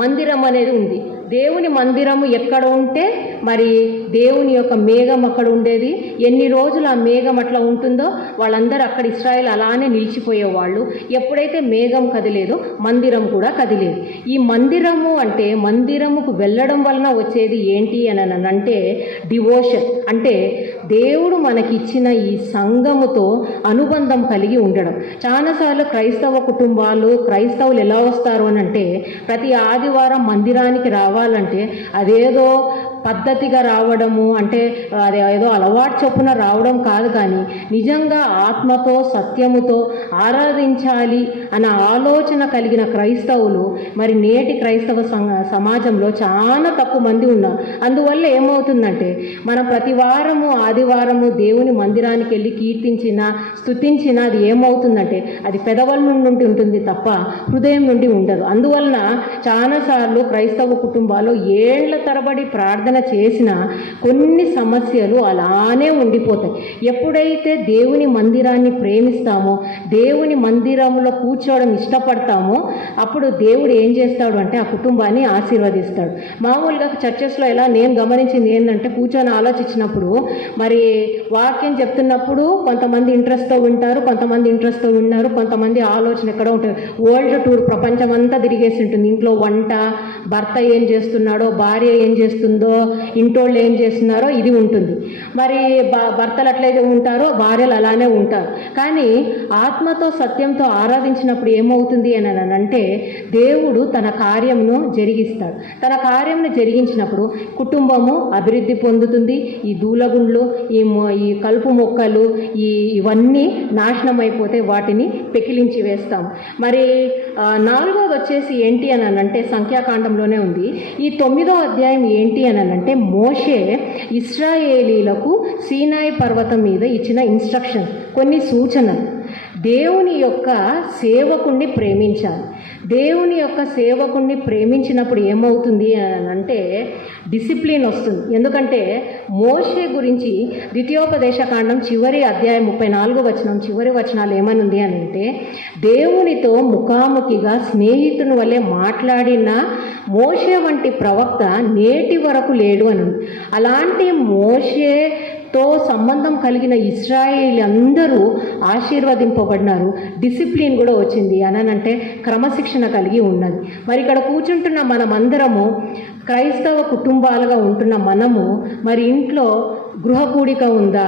మందిరం అనేది ఉంది. దేవుని మందిరము ఎక్కడ ఉంటే మరి దేవుని యొక్క మేఘం అక్కడ ఉండేది. ఎన్ని రోజులు ఆ మేఘం అట్లా ఉంటుందో వాళ్ళందరూ అక్కడ ఇశ్రాయేల్ అలానే నిలిచిపోయేవాళ్ళు. ఎప్పుడైతే మేఘం కదిలేదో మందిరం కూడా కదిలేదు. ఈ మందిరము అంటే మందిరముకు వెళ్ళడం వలన వచ్చేది ఏంటి అని అంటే డివోషన్, అంటే దేవుడు మనకిచ్చిన ఈ సంఘముతో అనుబంధం కలిగి ఉండడం. చాలాసార్లు క్రైస్తవ కుటుంబాలు, క్రైస్తవులు ఎలా వస్తారు అని అంటే ప్రతి ఆదివారం మందిరానికి రావాలంటే అదేదో పద్ధతిగా రావడము, అంటే అది ఏదో అలవాటు చొప్పున రావడం కాదు, కానీ నిజంగా ఆత్మతో సత్యముతో ఆరాధించాలి అన్న ఆలోచన కలిగిన క్రైస్తవులు మరి నేటి క్రైస్తవ సమాజంలో చాలా తక్కువ మంది ఉన్నారు. అందువల్ల ఏమవుతుందంటే మనం ప్రతి వారము ఆదివారము దేవుని మందిరానికి వెళ్ళి కీర్తించినా స్తుతించినా అది ఏమవుతుందంటే అది పెదవుల నుండి ఉంటుంది తప్ప హృదయం నుండి ఉండదు. అందువలన చాలాసార్లు క్రైస్తవ కుటుంబాల్లో ఏళ్ల తరబడి ప్రార్థన ప్రార్థన చేసినా కొన్ని సమస్యలు అలానే ఉండిపోతాయి. ఎప్పుడైతే దేవుని మందిరాన్ని ప్రేమిస్తామో, దేవుని మందిరంలో కూర్చోవడం ఇష్టపడతామో, అప్పుడు దేవుడు ఏం చేస్తాడు అంటే ఆ కుటుంబాన్ని ఆశీర్వదిస్తాడు. మామూలుగా చర్చెస్లో ఎలా నేను గమనించింది ఏంటంటే, కూర్చొని ఆలోచించినప్పుడు మరి వాక్యం చెప్తున్నప్పుడు కొంతమంది ఇంట్రెస్ట్తో వింటారు, కొంతమంది ఇంట్రెస్ట్తో విన్నారు, కొంతమంది ఆలోచన ఎక్కడ ఉంటుంది. వరల్డ్ టూర్ ప్రపంచం అంతా తిరిగేసి ఉంటుంది. ఇంట్లో వంట, భర్త ఏం చేస్తున్నాడో, భార్య ఏం చేస్తుందో, ఇంటోళ్ళు ఏం చేస్తున్నారో ఇది ఉంటుంది. మరి భర్తలు అట్లయితే ఉంటారో భార్యలు అలానే ఉంటారు. కానీ ఆత్మతో సత్యంతో ఆరాధించినప్పుడు ఏమవుతుంది అని అంటే దేవుడు తన కార్యమును జరిగిస్తాడు. తన కార్యమును జరిగించినప్పుడు కుటుంబము అభివృద్ధి పొందుతుంది. ఈ దూలగుండ్లు, ఈ కలుపు మొక్కలు, ఇవన్నీ నాశనం అయిపోతే వాటిని పెకిలించి వేస్తాం. మరి 4వది వచ్చేసి ఏంటి అని అంటే సంఖ్యాకాండంలోనే ఉంది. ఈ 9వ అధ్యాయం ఏంటి అని అంటే మోషే ఇశ్రాయేలీలకు సీనాయి పర్వతం మీద ఇచ్చిన ఇన్స్ట్రక్షన్స్, కొన్ని సూచనలు. దేవుని యొక్క సేవకుణ్ణి ప్రేమించాలి. దేవుని యొక్క సేవకుణ్ణి ప్రేమించినప్పుడు ఏమవుతుంది అని అంటే డిసిప్లిన్ వస్తుంది. ఎందుకంటే మోషే గురించి ద్వితీయోపదేశకాండం చివరి అధ్యాయం 34వ వచనం చివరి వచనాలు ఏమనుంది అని అంటే, దేవునితో ముఖాముఖిగా స్నేహితుని వల్లే మాట్లాడిన మోషే వంటి ప్రవక్త నేటి వరకు లేడు అని. అలాంటి మోషేతో సంబంధం కలిగిన ఇశ్రాయేలు అందరూ ఆశీర్వదింపబడినారు. డిసిప్లిన్ కూడా వచ్చింది అనంటే క్రమశిక్షణ కలిగి ఉన్నది. మరి ఇక్కడ కూర్చుంటున్న మనమందరము క్రైస్తవ కుటుంబాలుగా ఉంటున్న మనము మరి ఇంట్లో గృహ కూడిక ఉందా?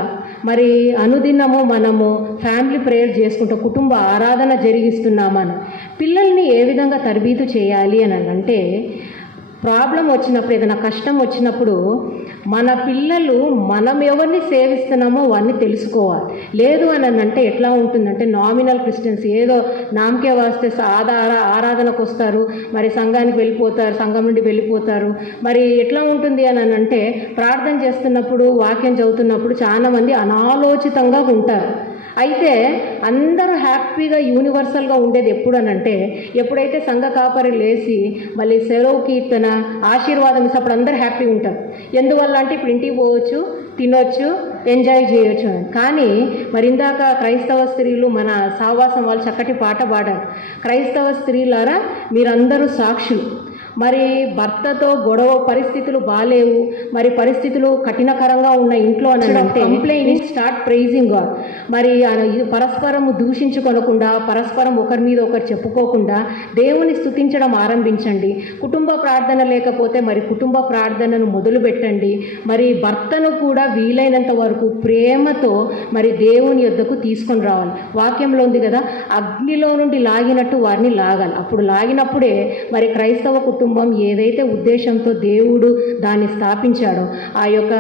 మరి అనుదినము మనము ఫ్యామిలీ ప్రేయర్ చేసుకుంటూ కుటుంబ ఆరాధన జరిగిస్తున్నామని పిల్లల్ని ఏ విధంగా తరబీదు చేయాలి అని అంటే, ప్రాబ్లం వచ్చినప్పుడు, ఏదైనా కష్టం వచ్చినప్పుడు మన పిల్లలు మనం ఎవరిని సేవిస్తున్నామో వారిని తెలుసుకోవాలి. లేదు అని అంటే ఎట్లా ఉంటుందంటే నామినల్ క్రిస్టియన్స్, ఏదో నామకే వాస్తే ఆరాధనకు వస్తారు, మరి సంఘానికి వెళ్ళిపోతారు, సంఘం నుండి వెళ్ళిపోతారు. మరి ఎట్లా ఉంటుంది అని అంటే ప్రార్థన చేస్తున్నప్పుడు, వాక్యం చదువుతున్నప్పుడు చాలామంది అనాలోచితంగా ఉంటారు. అయితే అందరూ హ్యాపీగా యూనివర్సల్గా ఉండేది ఎప్పుడు అని అంటే, ఎప్పుడైతే సంఘ కాపరి లేచి మళ్ళీ సెలవు కీర్తన ఆశీర్వాదం ఇస్తే అప్పుడు అందరూ హ్యాపీగా ఉంటారు. ఎందువల్ల అంటే ఇప్పుడు ఇంటికి పోవచ్చు, తినొచ్చు, ఎంజాయ్ చేయొచ్చు అని. కానీ మరి ఇందాక క్రైస్తవ స్త్రీలు మన సావాసం వాళ్ళు చక్కటి పాట పాడారు. క్రైస్తవ స్త్రీలారా మీరందరూ సాక్షులు. మరి భర్తతో గొడవ పరిస్థితులు బాలేవు, మరి పరిస్థితులు కఠినకరంగా ఉన్న ఇంట్లో అని అంటే కంప్లైంట్ స్టార్ట్ ప్రైజింగ్ గాడ్. మరి పరస్పరము దూషించుకొనకుండా, పరస్పరం ఒకరి మీద ఒకరు చెప్పుకోకుండా దేవుని స్తుతించడం ఆరంభించండి. కుటుంబ ప్రార్థన లేకపోతే మరి కుటుంబ ప్రార్థనను మొదలు పెట్టండి. మరి భర్తను కూడా వీలైనంత వరకు ప్రేమతో మరి దేవుని యొద్దకు తీసుకొని రావాలి. వాక్యంలో ఉంది కదా, అగ్నిలో నుండి లాగినట్టు వారిని లాగాలి. అప్పుడు లాగినప్పుడే మరి క్రైస్తవ కుటుంబం ఏదైతే ఉద్దేశంతో దేవుడు దాన్ని స్థాపించాడో ఆ యొక్క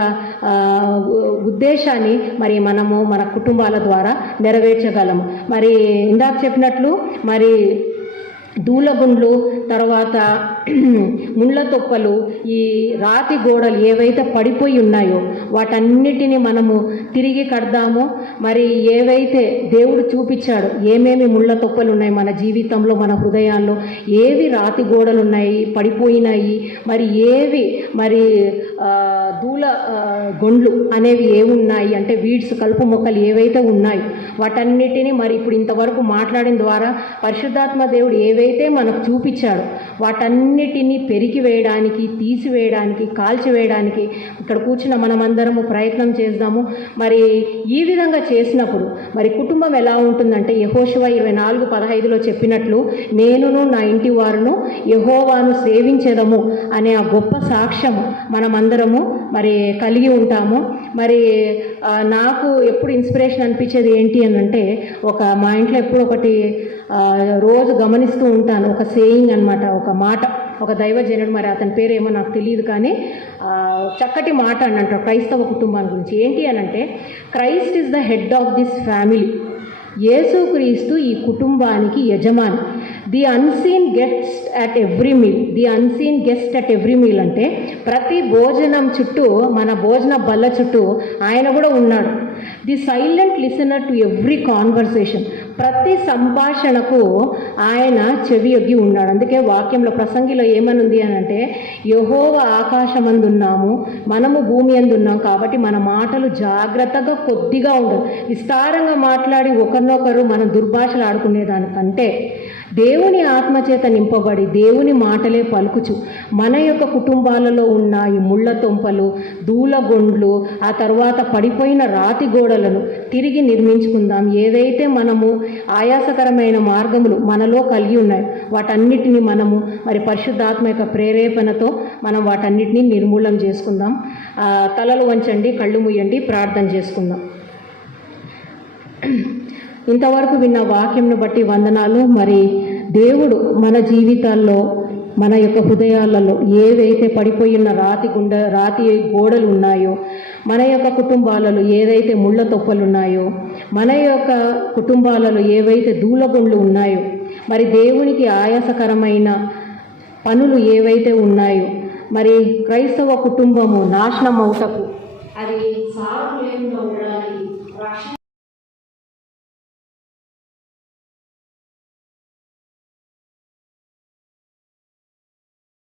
ఉద్దేశాన్ని మరి మనము మన కుటుంబాల ద్వారా నెరవేర్చగలము. మరి ఇందాక చెప్పినట్లు మరి దూలగుండ్లు, తర్వాత ముళ్ళ తొప్పలు, ఈ రాతి గోడలు ఏవైతే పడిపోయి ఉన్నాయో వాటన్నిటిని మనము తిరిగి కడదామో. మరి ఏవైతే దేవుడు చూపించాడో ఏమేమి ముళ్ళ తొప్పలు ఉన్నాయి మన జీవితంలో, మన హృదయాల్లో ఏవి రాతి గోడలు ఉన్నాయి, పడిపోయినాయి, మరి ఏవి మరి గొండ్లు అనేవి ఏమున్నాయి అంటే వీడ్స్, కలుపు మొక్కలు ఏవైతే ఉన్నాయో వాటన్నిటిని మరి ఇప్పుడు ఇంతవరకు మాట్లాడిన ద్వారా పరిశుద్ధాత్మ దేవుడు ఏవైతే మనకు చూపించాడో వాటన్నిటినీ పెరికి వేయడానికి, తీసివేయడానికి, కాల్చివేయడానికి ఇక్కడ కూర్చున్న మనమందరము ప్రయత్నం చేద్దాము. మరి ఈ విధంగా చేసినప్పుడు మరి కుటుంబం ఎలా ఉంటుందంటే యెహోషువ 24:15లో చెప్పినట్లు నేనును నా ఇంటి వారును యెహోవాను సేవించెదము అనే ఆ గొప్ప సాక్ష్యం మనమందరము మరి కలిగి ఉంటాము. మరి నాకు ఎప్పుడు ఇన్స్పిరేషన్ అనిపించేది ఏంటి అని అంటే, మా ఇంట్లో ఎప్పుడు ఒకటి రోజు గమనిస్తూ ఉంటాను, ఒక సేయింగ్ అనమాట, ఒక మాట, ఒక దైవజనుడు, మరి అతని పేరు ఏమో నాకు తెలియదు, కానీ చక్కటి మాట అని అంటారు క్రైస్తవ కుటుంబాన్ని గురించి. ఏంటి అని అంటే, Christ is the head of this family. యేసుక్రీస్తు ఈ కుటుంబానికి యజమాని. The unseen guest at every meal. The unseen guest at every meal అంటే ప్రతి భోజనం చుట్టూ, మన భోజన బల్ల చుట్టూ ఆయన కూడా ఉన్నాడు. The silent listener to every conversation. ప్రతి సంభాషణకు ఆయన చెవియొగ్గి ఉన్నాడు. అందుకే వాక్యంలో ప్రసంగిలో ఏమనుంది అని అంటే, యెహోవా ఆకాశమందున్నాము, మనము భూమి అందున్నాం, కాబట్టి మన మాటలు జాగ్రత్తగా కొద్దిగా ఉండదు. విస్తారంగా మాట్లాడి ఒకరినొకరు మనం దుర్భాషలు ఆడుకునేదానికంటే దేవుని ఆత్మచేత నింపబడి దేవుని మాటలే పలుకుచు మన యొక్క కుటుంబాలలో ఉన్న ఈ ముళ్ళ తొంపలు, దూలగొండ్లు, ఆ తర్వాత పడిపోయిన రాతి గోడలను తిరిగి నిర్మించుకుందాం. ఏదైతే మనము ఆయాసకరమైన మార్గములు మనలో కలిగి ఉన్నాయి వాటన్నిటిని మనము మరి పరిశుద్ధాత్మ యొక్క ప్రేరేపణతో మనం వాటన్నిటిని నిర్మూలన చేసుకుందాం. తలలు వంచండి, కళ్ళు మూయండి, ప్రార్థన చేసుకుందాం. ఇంతవరకు విన్న వాక్యంను బట్టి వందనాలు. మరి దేవుడు మన జీవితాల్లో, మన యొక్క హృదయాలలో ఏవైతే పడిపోయిన రాతి గోడలు ఉన్నాయో, మన యొక్క కుటుంబాలలో ఏదైతే ముళ్ళ తొప్పలు ఉన్నాయో, మన యొక్క కుటుంబాలలో ఏవైతే దూలగొండ్లు ఉన్నాయో, మరి దేవునికి ఆయాసకరమైన పనులు ఏవైతే ఉన్నాయో, మరి క్రైస్తవ కుటుంబము నాశనం అవుటకు అది సాగు లేకుండా